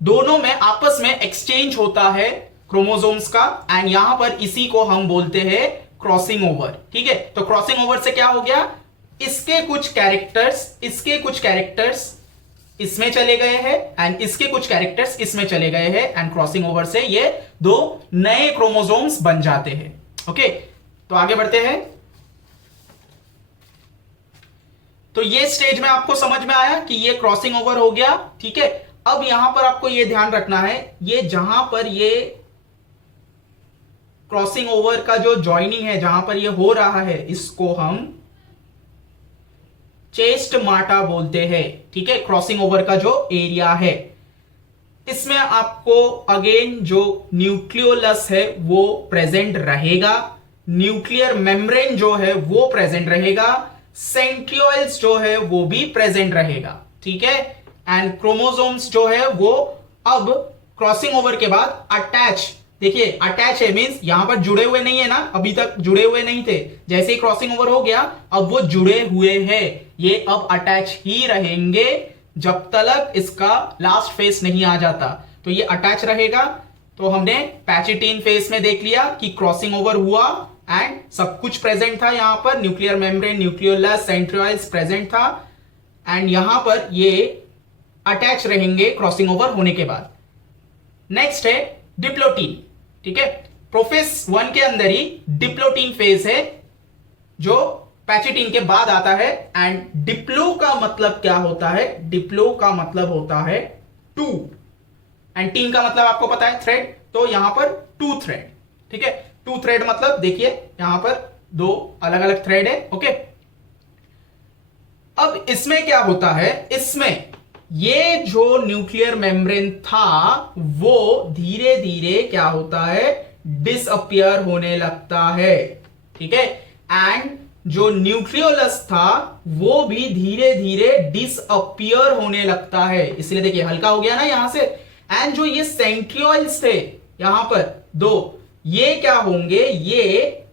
दोनों में आपस में एक्सचेंज होता है क्रोमोसोम्स का, एंड यहां पर इसी को हम बोलते हैं क्रॉसिंग ओवर। ठीक है, तो क्रॉसिंग ओवर से क्या हो गया, इसके कुछ कैरेक्टर्स इसमें चले गए हैं एंड इसके कुछ कैरेक्टर्स इसमें चले गए हैं, एंड क्रॉसिंग ओवर से ये दो नए क्रोमोसोम्स बन जाते हैं। ओके, तो आगे बढ़ते हैं। तो ये स्टेज में आपको समझ में आया कि ये क्रॉसिंग ओवर हो गया। ठीक है, अब यहां पर आपको ये ध्यान रखना है, ये जहां पर ये क्रॉसिंग ओवर का जो जॉइनिंग है, जहां पर ये हो रहा है, इसको हम चेस्ट माटा बोलते हैं। ठीक है, क्रॉसिंग ओवर का जो एरिया है, इसमें आपको अगेन जो न्यूक्लियोलस है वो प्रेजेंट रहेगा, न्यूक्लियर मेम्ब्रेन जो है वो प्रेजेंट रहेगा, सेंट्रियोल्स जो है वो भी प्रेजेंट रहेगा। ठीक है, एंड क्रोमोसोम्स जो है वो अब क्रॉसिंग ओवर के बाद अटैच, देखिए अटैच है मींस यहां पर जुड़े हुए नहीं है ना, अभी तक जुड़े हुए नहीं थे, जैसे ही क्रॉसिंग ओवर हो गया अब वो जुड़े हुए हैं, ये अब अटैच ही रहेंगे जब तक इसका लास्ट फेज नहीं आ जाता, तो ये अटैच रहेगा। तो हमने पैचिटीन फेज में देख लिया कि क्रॉसिंग ओवर हुआ एंड सब कुछ प्रेजेंट था, यहां पर nuclear membrane, nucleolus, centrioles present था, एंड यहां पर ये अटैच रहेंगे क्रॉसिंग ओवर होने के बाद। नेक्स्ट है डिप्लोटीन। ठीक है, प्रोफेस 1 के अंदर ही डिप्लोटीन फेज है जो पैचिटीन के बाद आता है, एंड डिप्लो का मतलब क्या होता है, डिप्लो का मतलब होता है टू, एंड टीन का मतलब आपको पता है थ्रेड, तो यहां पर टू थ्रेड। ठीक है, टू थ्रेड मतलब देखिए यहां पर दो अलग अलग थ्रेड है। ओके, अब इसमें क्या होता है, इसमें ये जो न्यूक्लियर मेम्ब्रेन था वो धीरे धीरे क्या होता है, डिसअपियर होने लगता है। ठीक है, एंड जो न्यूक्लियोलस था वो भी धीरे धीरे डिसअपियर होने लगता है, इसलिए देखिए हल्का हो गया ना यहां से। एंड जो ये सेंट्रियोल्स थे यहां पर दो, ये क्या होंगे, ये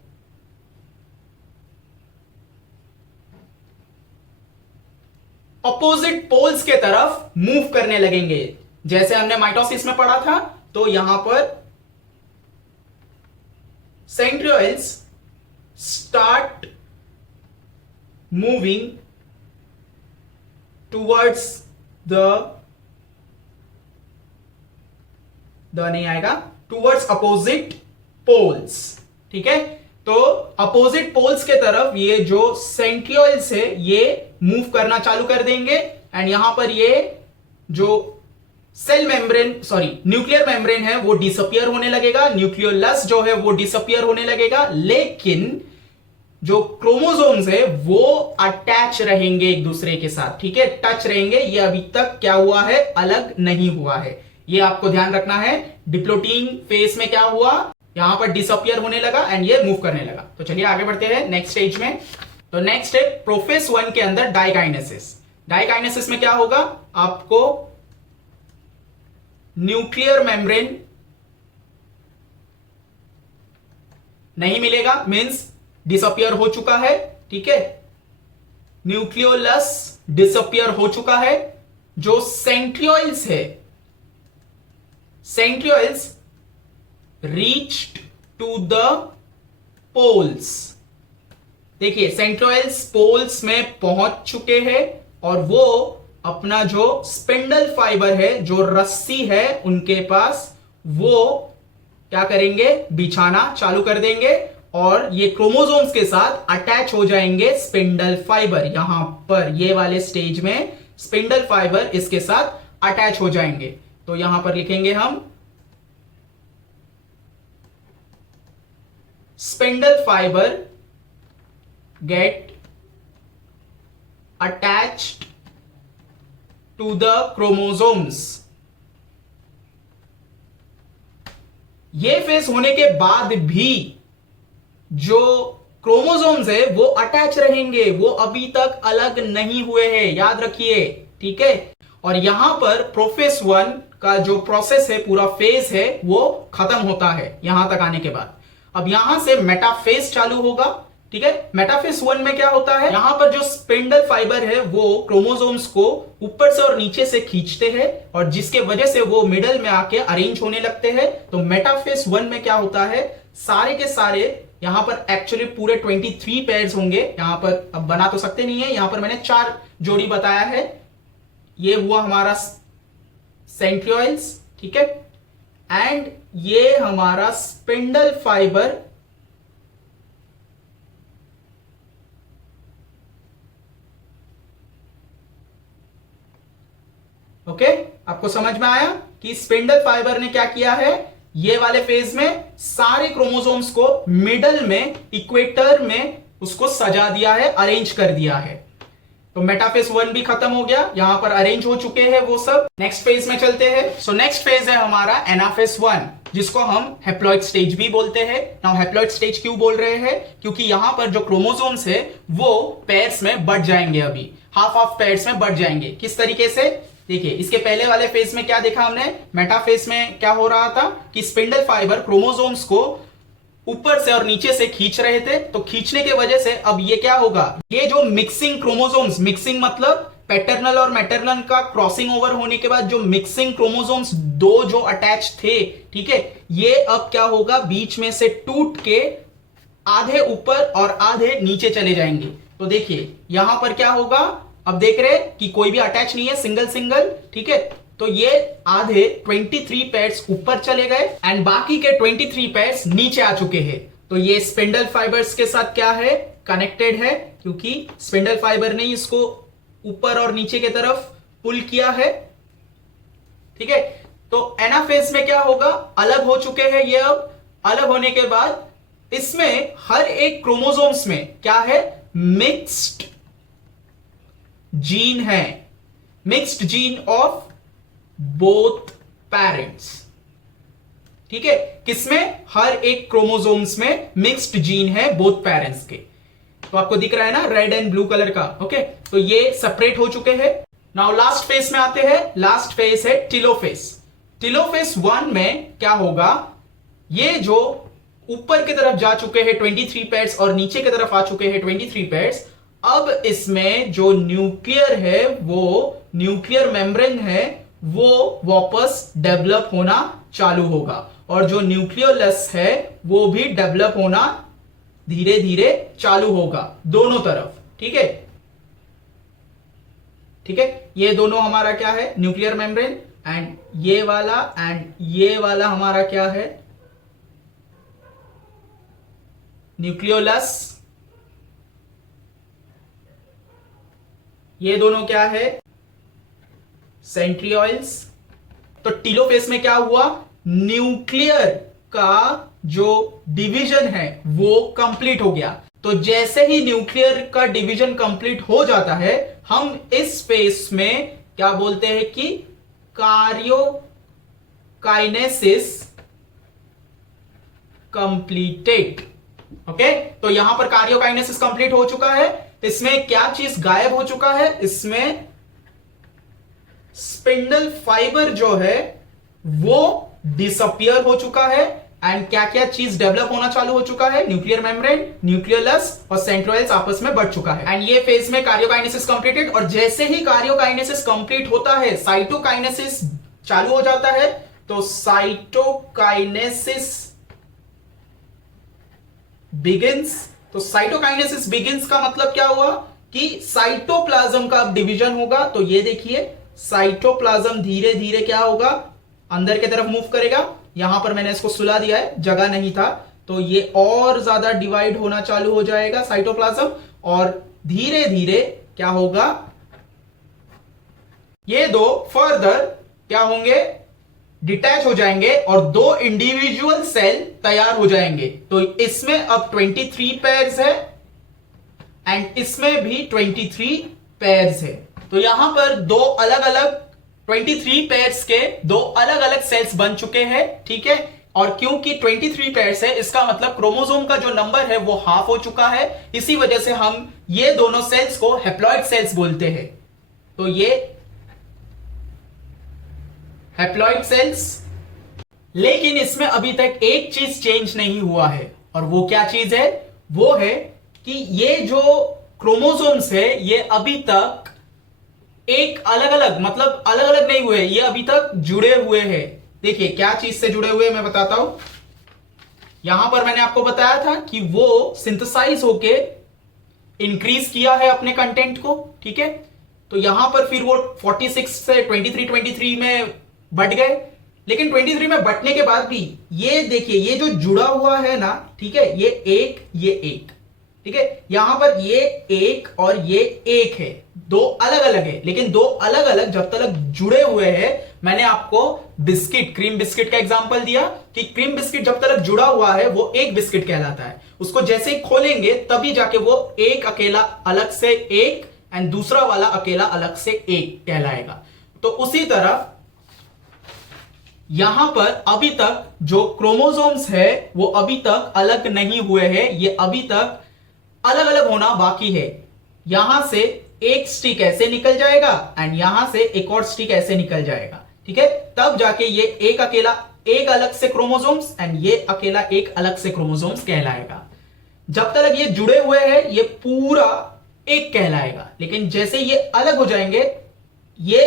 ऑपोजिट पोल्स के तरफ मूव करने लगेंगे, जैसे हमने माइटोसिस में पढ़ा था। तो यहां पर सेंट्रियोल्स स्टार्ट मूविंग टुवर्ड्स नहीं आएगा, टुवर्ड्स अपोजिट पोल्स। ठीक है, तो अपोजिट पोल्स के तरफ ये जो सेंट्रियोल्स है ये मूव करना चालू कर देंगे, एंड यहां पर ये जो cell membrane, sorry nuclear membrane है वो डिसअपियर होने लगेगा, न्यूक्लियोलस जो है वो डिसअपियर होने लगेगा, लेकिन जो क्रोमोसोम्स है वो अटैच रहेंगे एक दूसरे के साथ। ठीक है, टच रहेंगे, ये अभी तक क्या हुआ है, अलग नहीं हुआ है, ये आपको ध्यान रखना है। डिप्लोटीन फेज में क्या हुआ, यहां पर डिसअपियर होने लगा एंड ये मूव करने लगा। तो चलिए आगे बढ़ते हैं नेक्स्ट स्टेज में। तो नेक्स्ट है प्रोफेस 1 के अंदर डाइकाइनेसिस। डाइकाइनेसिस में क्या होगा, आपको न्यूक्लियर मेम्ब्रेन नहीं मिलेगा, मींस डिसअपियर हो चुका है। ठीक है, न्यूक्लियोलस डिसअपियर हो चुका है। जो सेंट्रियोल्स है, centrioles reached to the poles. देखिए सेंट्रियोल्स पोल्स में पहुंच चुके हैं और वो अपना जो स्पिंडल फाइबर है, जो रस्सी है उनके पास, वो क्या करेंगे, बिछाना चालू कर देंगे और ये क्रोमोसोम्स के साथ अटैच हो जाएंगे स्पिंडल फाइबर। यहां पर ये वाले स्टेज में स्पिंडल फाइबर इसके साथ अटैच हो जाएंगे। तो यहां पर लिखेंगे हम spindle fibre get attached to the chromosomes. ये फेज होने के बाद भी जो क्रोमोसोम्स है वो अटैच रहेंगे, वो अभी तक अलग नहीं हुए हैं, याद रखिए। ठीक है, और यहां पर प्रोफेज 1 का जो प्रोसेस है, पूरा फेज है, वो खत्म होता है यहां तक आने के बाद। अब यहां से मेटाफेज चालू होगा। ठीक है, मेटाफेज 1 में क्या होता है, यहां पर जो स्पिंडल फाइबर है वो क्रोमोसोम्स को ऊपर से और नीचे से खींचते हैं और जिसके वजह से वो मिडल में आके अरेंज होने लगते हैं। तो मेटाफेज 1 में क्या होता है, सारे के सारे यहां पर एक्चुअली पूरे 23 पेयर्स होंगे। यहां पर अब बना तो सकते नहीं है, यहां पर मैंने 4 जोड़ी बताया है। ये हुआ हमारा सेंट्रियोल्स, ठीक है, एंड ये हमारा स्पिंडल फाइबर। ओके, आपको समझ में आया कि स्पिंडल फाइबर ने क्या किया है, ये वाले फेज में सारे क्रोमोसोम्स को मिडल में, इक्वेटर में उसको सजा दिया है, अरेंज कर दिया है। तो मेटाफेज 1 भी खत्म हो गया, यहां पर अरेंज हो चुके हैं वो सब। नेक्स्ट फेज में चलते हैं। सो नेक्स्ट फेज है हमारा एनाफेज 1, जिसको हम हैप्लॉइड स्टेज भी बोलते हैं। नाउ हैप्लॉइड स्टेज क्यों बोल रहे हैं, क्योंकि यहां पर जो क्रोमोसोम्स है वो पेयर्स में बढ़ जाएंगे, अभी हाफ हाफ पेयर्स में बढ़ जाएंगे। किस तरीके से, देखिए इसके पहले वाले फेज में क्या देखा हमने, मेटाफेज में क्या हो रहा था कि स्पिंडल फाइबर क्रोमोसोम्स को ऊपर से और नीचे से खींच रहे थे। तो खींचने की वजह से अब ये क्या होगा, ये जो मिक्सिंग क्रोमोसोम्स, मिक्सिंग मतलब पैटर्नल और मैटरनल का क्रॉसिंग ओवर होने के बाद जो मिक्सिंग क्रोमोसोम्स दो जो अटैच थे, ठीक है, ये अब क्या होगा, बीच में से टूट के आधे ऊपर और आधे नीचे चले जाएंगे। तो देखिए यहां पर क्या होगा, अब देख रहे हैं कि कोई भी अटैच नहीं है, सिंगल सिंगल, ठीक है। तो ये आधे 23 पेयर्स ऊपर चले गए एंड बाकी के 23 पेयर्स नीचे आ चुके हैं। तो ये स्पिंडल फाइबर्स के साथ क्या है, कनेक्टेड है, क्योंकि स्पिंडल फाइबर ने इसको ऊपर और नीचे की तरफ पुल किया है। ठीक है, तो एनाफेज में क्या होगा, अलग हो चुके हैं ये। अब अलग होने के बाद इसमें हर एक क्रोमोसोम्स में क्या है, मिक्स्ड जीन है, mixed gene of both parents. ठीक है, किसमें, हर एक क्रोमोसोम्स में मिक्स्ड जीन है बोथ पेरेंट्स के। तो आपको दिख रहा है ना रेड एंड ब्लू कलर का। ओके, तो ये सेपरेट हो चुके हैं। नाउ लास्ट फेज में आते हैं। लास्ट फेज है टेलोफेज। टेलोफेज 1 में क्या होगा, ये जो ऊपर की तरफ जा चुके हैं 23 पेयर्स और नीचे की तरफ आ चुके हैं 23 पेयर्स, अब इसमें जो न्यूक्लियर है, वो न्यूक्लियर मेम्ब्रेन है, वो वापस डेवलप होना चालू होगा और जो न्यूक्लियोलस है वो भी डेवलप होना धीरे धीरे चालू होगा दोनों तरफ। ठीक है, ठीक है, ये दोनों हमारा क्या है, न्यूक्लियर मेम्ब्रेन, एंड ये वाला हमारा क्या है, न्यूक्लियोलस। ये दोनों क्या है, सेंट्रियोल्स। तो टेलोफेज में क्या हुआ, न्यूक्लियर का जो डिवीजन है वो कंप्लीट हो गया। तो जैसे ही न्यूक्लियर का डिवीजन कंप्लीट हो जाता है, हम इस फेज में क्या बोलते हैं कि कार्योकाइनेसिस कंप्लीटेड। ओके, तो यहां पर कार्योकाइनेसिस कंप्लीट हो चुका है। इसमें क्या चीज गायब हो चुका है, इसमें स्पिंडल फाइबर जो है वो डिसअपियर हो चुका है। एंड क्या क्या चीज डेवलप होना चालू हो चुका है, न्यूक्लियर मेम्ब्रेन, न्यूक्लियोलस और सेंट्रोइड्स आपस में बढ़ चुका है। एंड ये फेज में कार्योकाइनेसिस कंप्लीटेड। और जैसे ही कार्योकाइनेसिस कंप्लीट होता है साइटोकाइनेसिस चालू हो जाता है। तो साइटोकाइनेसिस बिगिंस। तो साइटोकाइनेसिस बिगिंस का मतलब क्या हुआ कि साइटोप्लाज्म का अब डिवीजन होगा। तो ये देखिए साइटोप्लाज्म धीरे धीरे क्या होगा, अंदर की तरफ मूव करेगा। यहां पर मैंने इसको सुला दिया है, जगह नहीं था, तो ये और ज्यादा डिवाइड होना चालू हो जाएगा साइटोप्लाज्म। और धीरे धीरे क्या होगा, ये दो फर्दर क्या होंगे, डिटैच हो जाएंगे और दो इंडिविजुअल सेल तैयार हो जाएंगे। तो इसमें अब 23 पेयर्स है एंड इसमें भी 23 पेयर्स है। तो यहां पर दो अलग अलग 23 पेयर्स के दो अलग अलग सेल्स बन चुके हैं, ठीक है। और क्योंकि 23 पेयर्स है, इसका मतलब क्रोमोसोम का जो नंबर है वो हाफ हो चुका है। इसी वजह से हम ये दोनों सेल्स को हैप्लॉइड सेल्स बोलते हैं। तो ये हैप्लॉइड सेल्स। लेकिन इसमें अभी तक एक चीज चेंज नहीं हुआ है, और वो क्या चीज है, वो है कि ये जो क्रोमोसोम्स है ये अभी तक एक अलग अलग, मतलब अलग अलग नहीं हुए, ये अभी तक जुड़े हुए हैं। देखिए क्या चीज से जुड़े हुए मैं बताता हूं। यहां पर मैंने आपको बताया था कि वो सिंथेसाइज होके इंक्रीज किया है अपने कंटेंट को, ठीक है। तो यहां पर फिर वो 46 से 23 में बढ़ गए। लेकिन 23 में बढ़ने के बाद भी ये देखिए ये जो जुड़ा हुआ है ना, ठीक है, ये एक, ठीक है। यहां पर ये एक और ये एक है, दो अलग अलग है। लेकिन दो अलग अलग जब तक जुड़े हुए हैं, मैंने आपको बिस्किट, क्रीम बिस्किट का एग्जांपल दिया कि क्रीम बिस्किट जब तक जुड़ा हुआ है वो एक बिस्किट कहलाता है। उसको जैसे ही खोलेंगे तभी जाके वो एक अकेला अलग से एक एंड दूसरा वाला अकेला अलग से एक कहलाएगा। तो उसी तरह यहां पर अभी तक जो क्रोमोसोम्स है वो अभी तक अलग नहीं हुए हैं, ये अभी तक अलग अलग होना बाकी है। यहां से एक स्टिक ऐसे निकल जाएगा एंड यहां से एक और स्टिक ऐसे निकल जाएगा, ठीक है। तब जाके ये एक अकेला एक अलग से क्रोमोसोम्स एंड ये अकेला एक अलग से क्रोमोसोम्स कहलाएगा। जब तक ये जुड़े हुए हैं ये पूरा एक कहलाएगा। लेकिन जैसे ये अलग हो जाएंगे, ये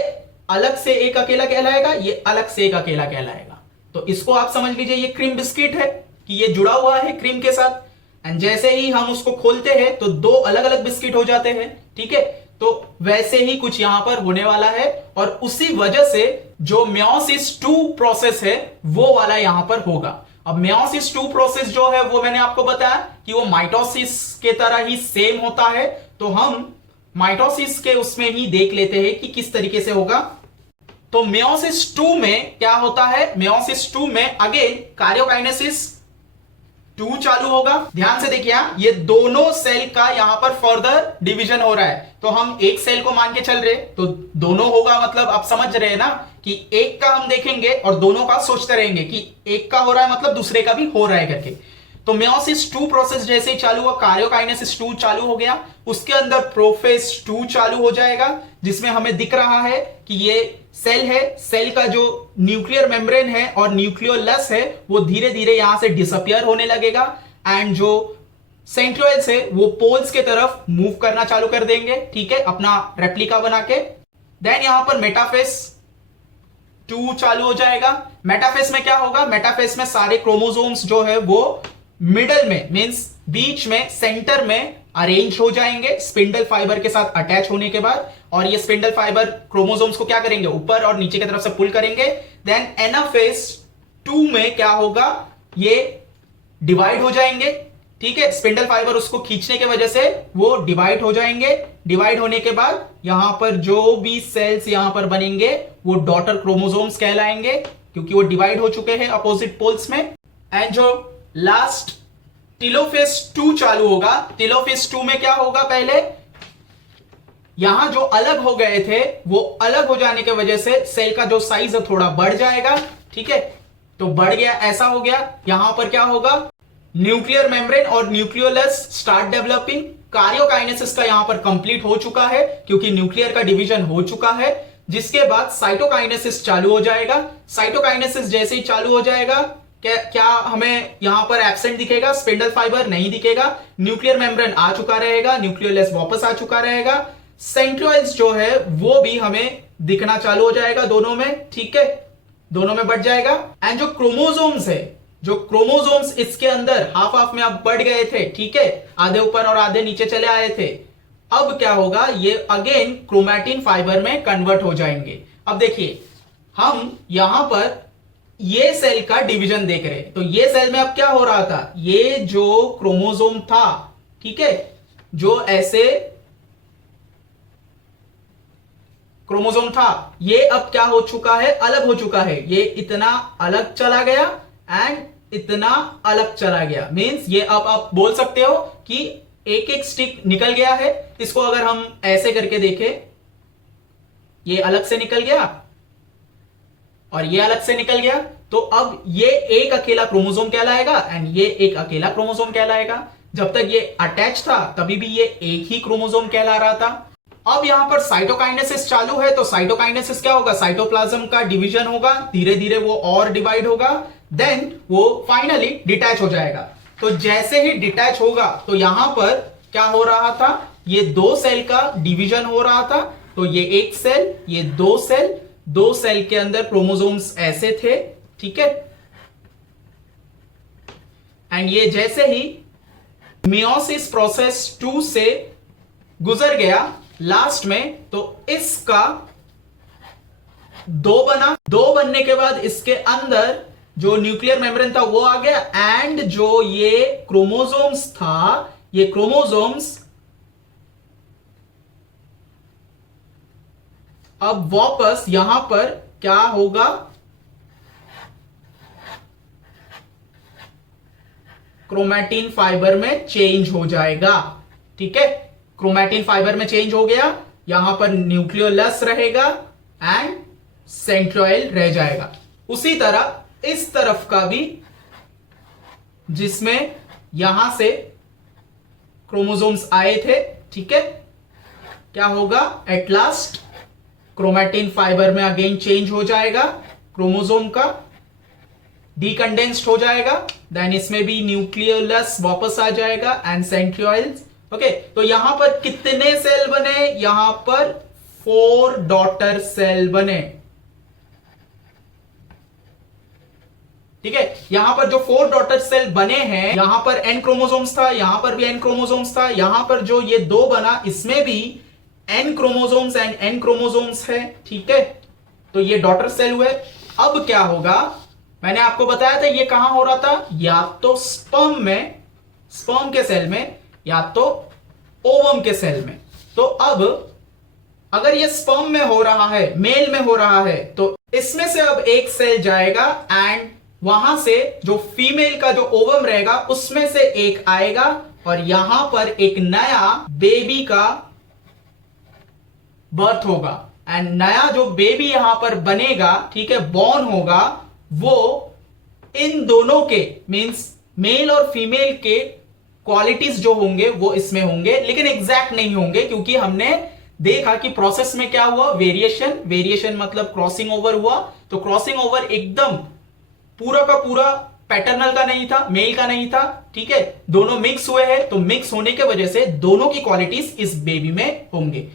अलग से एक अकेला कहलाएगा, ये अलग से एक अकेला कहलाएगा। तो इसको आप समझ लीजिए ये क्रीम बिस्किट है कि ये जुड़ा हुआ है क्रीम के साथ। एंड जैसे ही हम उसको खोलते हैं तो दो अलग अलग बिस्किट हो जाते हैं, ठीक है। तो वैसे ही कुछ यहां पर होने वाला है। और उसी वजह से जो मेयोसिस 2 प्रोसेस है वो वाला यहां पर होगा। अब मेयोसिस 2 प्रोसेस जो है वो मैंने आपको बताया कि वो माइटोसिस के तरह ही सेम होता है। तो हम माइटोसिस के उसमें ही देख लेते हैं कि किस तरीके से होगा। तो मेयोसिस 2 में क्या होता है, मेयोसिस 2 में अगेन कार्योकाइनेसिस 2 चालू होगा। ध्यान से देखिए, ये दोनों सेल का यहां पर फर्दर डिवीजन हो रहा है। तो हम एक सेल को मान के चल रहे, तो दोनों होगा, मतलब आप समझ रहे हैं ना कि एक का हम देखेंगे और दोनों का सोचते रहेंगे कि एक का हो रहा है मतलब दूसरे का भी हो रहा है करके। तो मेयोसिस 2 प्रोसेस जैसे ही चालू हुआ, कार्योकाइनेसिस 2 चालू हो गया, उसके अंदर प्रोफेज 2 चालू हो जाएगा, जिसमें हमें दिख रहा है कि ये सेल है, सेल का जो न्यूक्लियर मेम्ब्रेन है और न्यूक्लियोलस है वो धीरे धीरे यहां से डिसअपियर होने लगेगा। एंड जो सेंट्रोइड्स है वो पोल्स के तरफ मूव करना चालू कर देंगे, ठीक है, अपना रेप्लिका बना के। देन यहां पर मेटाफेज 2 चालू हो जाएगा। मेटाफेज में क्या होगा, मेटाफेज में सारे क्रोमोसोम्स जो है वो मिडल में, मींस बीच में, सेंटर में अरेंज हो जाएंगे स्पिंडल फाइबर के साथ अटैच होने के बाद। और ये स्पिंडल फाइबर क्रोमोसोम्स को क्या करेंगे, ऊपर और नीचे की तरफ से पुल करेंगे। देन एनाफेज 2 में क्या होगा, ये डिवाइड हो जाएंगे, ठीक है। स्पिंडल फाइबर उसको खींचने की वजह से वो डिवाइड हो जाएंगे। डिवाइड होने के बाद यहां पर जो भी सेल्स यहां पर बनेंगे वो डॉटर क्रोमोसोम्स कहलाएंगे, क्योंकि वो डिवाइड हो चुके हैं अपोजिट पोल्स में। एंड जो लास्ट टेलोफेज 2 चालू होगा। टेलोफेज 2 में क्या होगा, पहले यहां जो अलग हो गए थे वो अलग हो जाने की वजह से सेल का जो साइज है थोड़ा बढ़ जाएगा, ठीक है। तो बढ़ गया, ऐसा हो गया। यहां पर क्या होगा, न्यूक्लियर मेम्ब्रेन और न्यूक्लियोलस स्टार्ट डेवलपिंग। कार्योकाइनेसिस का यहां पर कंप्लीट हो चुका है क्योंकि न्यूक्लियर का डिवीजन हो चुका है। जिसके बाद साइटोकाइनेसिस चालू हो जाएगा। साइटोकाइनेसिस जैसे ही चालू हो जाएगा, क्या हमें यहां पर एब्सेंट दिखेगा? स्पिंडल फाइबर नहीं दिखेगा। न्यूक्लियर मेम्ब्रेन आ चुका रहेगा, न्यूक्लियोलस वापस आ चुका रहेगा। सेंट्रोइड्स जो है वो भी हमें दिखना चालू हो जाएगा दोनों में, ठीक है, दोनों में बढ़ जाएगा। एंड जो क्रोमोसोम्स है, जो क्रोमोसोम्स इसके अंदर हाफ हाफ में अब बढ़ गए थे, ठीक है, आधे ऊपर और आधे नीचे चले आए थे, अब क्या होगा, ये अगेन क्रोमैटिन फाइबर में कन्वर्ट हो जाएंगे। अब देखिए, हम यहां पर ये सेल का डिवीजन देख रहे हैं, तो ये सेल में अब क्या हो रहा था, ये जो क्रोमोसोम था, ठीक है, जो ऐसे क्रोमोसोम था, ये अब क्या हो चुका है, अलग हो चुका है। ये इतना अलग चला गया एंड इतना अलग चला गया। मींस ये अब आप बोल सकते हो कि एक एक स्टिक निकल गया है। इसको अगर हम ऐसे करके देखें, ये अलग से निकल गया और ये अलग से निकल गया, तो अब ये एक अकेला क्रोमोसोम कहलाएगा एंड ये एक अकेला क्रोमोसोम कहलाएगा। जब तक ये अटैच था तभी भी ये एक ही क्रोमोसोम कहला रहा था। अब यहां पर साइटोकाइनेसिस चालू है, तो साइटोकाइनेसिस क्या होगा, साइटोप्लाज्म का डिवीजन होगा, धीरे धीरे वो और डिवाइड होगा, देन वो फाइनली डिटैच हो जाएगा। तो जैसे ही डिटैच होगा तो यहां पर क्या हो रहा था, ये दो सेल का डिवीजन हो रहा था। तो ये एक सेल, ये दो सेल के अंदर क्रोमोसोम्स ऐसे थे, ठीक है, एंड ये जैसे ही मियोसिस प्रोसेस 2 से गुजर गया लास्ट में, तो इसका दो बना। दो बनने के बाद इसके अंदर जो न्यूक्लियर मेम्ब्रेन था वो आ गया, एंड जो ये क्रोमोसोम्स था, ये क्रोमोसोम्स अब वापस यहां पर क्या होगा, क्रोमैटिन फाइबर में चेंज हो जाएगा, ठीक है, क्रोमैटिन फाइबर में चेंज हो गया। यहां पर न्यूक्लियोलस रहेगा एंड सेंट्रोइड रह जाएगा। उसी तरह इस तरफ का भी, जिसमें यहां से क्रोमोसोम्स आए थे, ठीक है, क्या होगा, एट लास्ट क्रोमैटिन फाइबर में अगेन चेंज हो जाएगा, क्रोमोसोम का डीकंडेंस्ड हो जाएगा, देन इसमें भी न्यूक्लियोलस वापस आ जाएगा एंड सेंट्रियोल्स। ओके, तो यहां पर कितने सेल बने, यहां पर 4 डॉटर सेल बने, ठीक है। यहां पर जो 4 डॉटर सेल बने हैं, यहां पर n क्रोमोसोम्स था, यहां पर भी n क्रोमोसोम्स था, यहां पर जो ये 2 बना, इसमें भी n chromosomes and n chromosomes है, ठीक है। तो ये डॉटर सेल हुए। अब क्या होगा, मैंने आपको बताया था ये कहां हो रहा था, या तो स्पर्म में, स्पर्म के सेल में, या तो ओवम के सेल में। तो अब अगर ये स्पर्म में हो रहा है, मेल में हो रहा है, तो इसमें से अब एक सेल जाएगा एंड वहां से जो फीमेल का जो ओवम रहेगा उसमें से एक आएगा और यहां पर एक नया बेबी का बर्थ होगा एंड नया जो बेबी यहां पर बनेगा, ठीक है, बॉर्न होगा, वो इन दोनों के मींस मेल और फीमेल के क्वालिटीज जो होंगे वो इसमें होंगे, लेकिन एग्जैक्ट नहीं होंगे, क्योंकि हमने देखा कि प्रोसेस में क्या हुआ, वेरिएशन मतलब क्रॉसिंग ओवर हुआ। तो क्रॉसिंग ओवर एकदम पूरा का पूरा पैटर्नल का नहीं था, मेल का नहीं था, ठीक है, दोनों मिक्स हुए हैं। तो मिक्स होने के वजह से दोनों की क्वालिटीज इस बेबी में होंगे।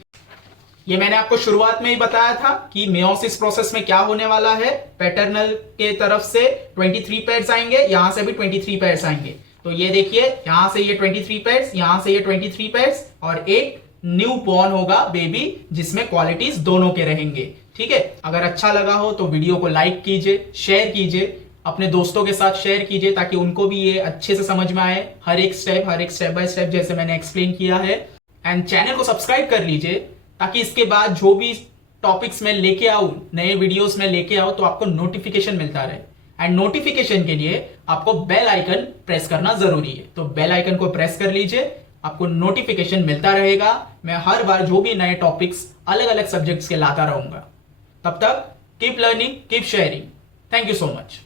ये मैंने आपको शुरुआत में ही बताया था कि मेयोसिस प्रोसेस में क्या होने वाला है, पैटर्नल के तरफ से 23 पेयर्स आएंगे, यहां से भी 23 पेयर्स आएंगे। तो ये देखिए, यहां से ये 23 पेयर्स, यहां से ये 23 पेयर्स, और एक न्यू बॉर्न होगा बेबी जिसमें क्वालिटीज दोनों के रहेंगे, ठीक है। अगर अच्छा लगा हो तो वीडियो को लाइक कीजिए, शेयर कीजिए, अपने दोस्तों के साथ शेयर कीजिए, ताकि उनको भी ये अच्छे से समझ में आए, हर एक स्टेप बाय स्टेप जैसे मैंने एक्सप्लेन किया है। एंड चैनल को सब्सक्राइब कर लीजिए, ताकि इसके बाद जो भी टॉपिक्स में लेके आऊं, नए वीडियोस में लेके आऊं, तो आपको नोटिफिकेशन मिलता रहे। एंड नोटिफिकेशन के लिए आपको बेल आइकन प्रेस करना जरूरी है, तो बेल आइकन को प्रेस कर लीजिए, आपको नोटिफिकेशन मिलता रहेगा। मैं हर बार जो भी नए टॉपिक्स अलग अलग सब्जेक्ट्स के लाता रहूंगा। तब तक keep learning, keep sharing. Thank you so much.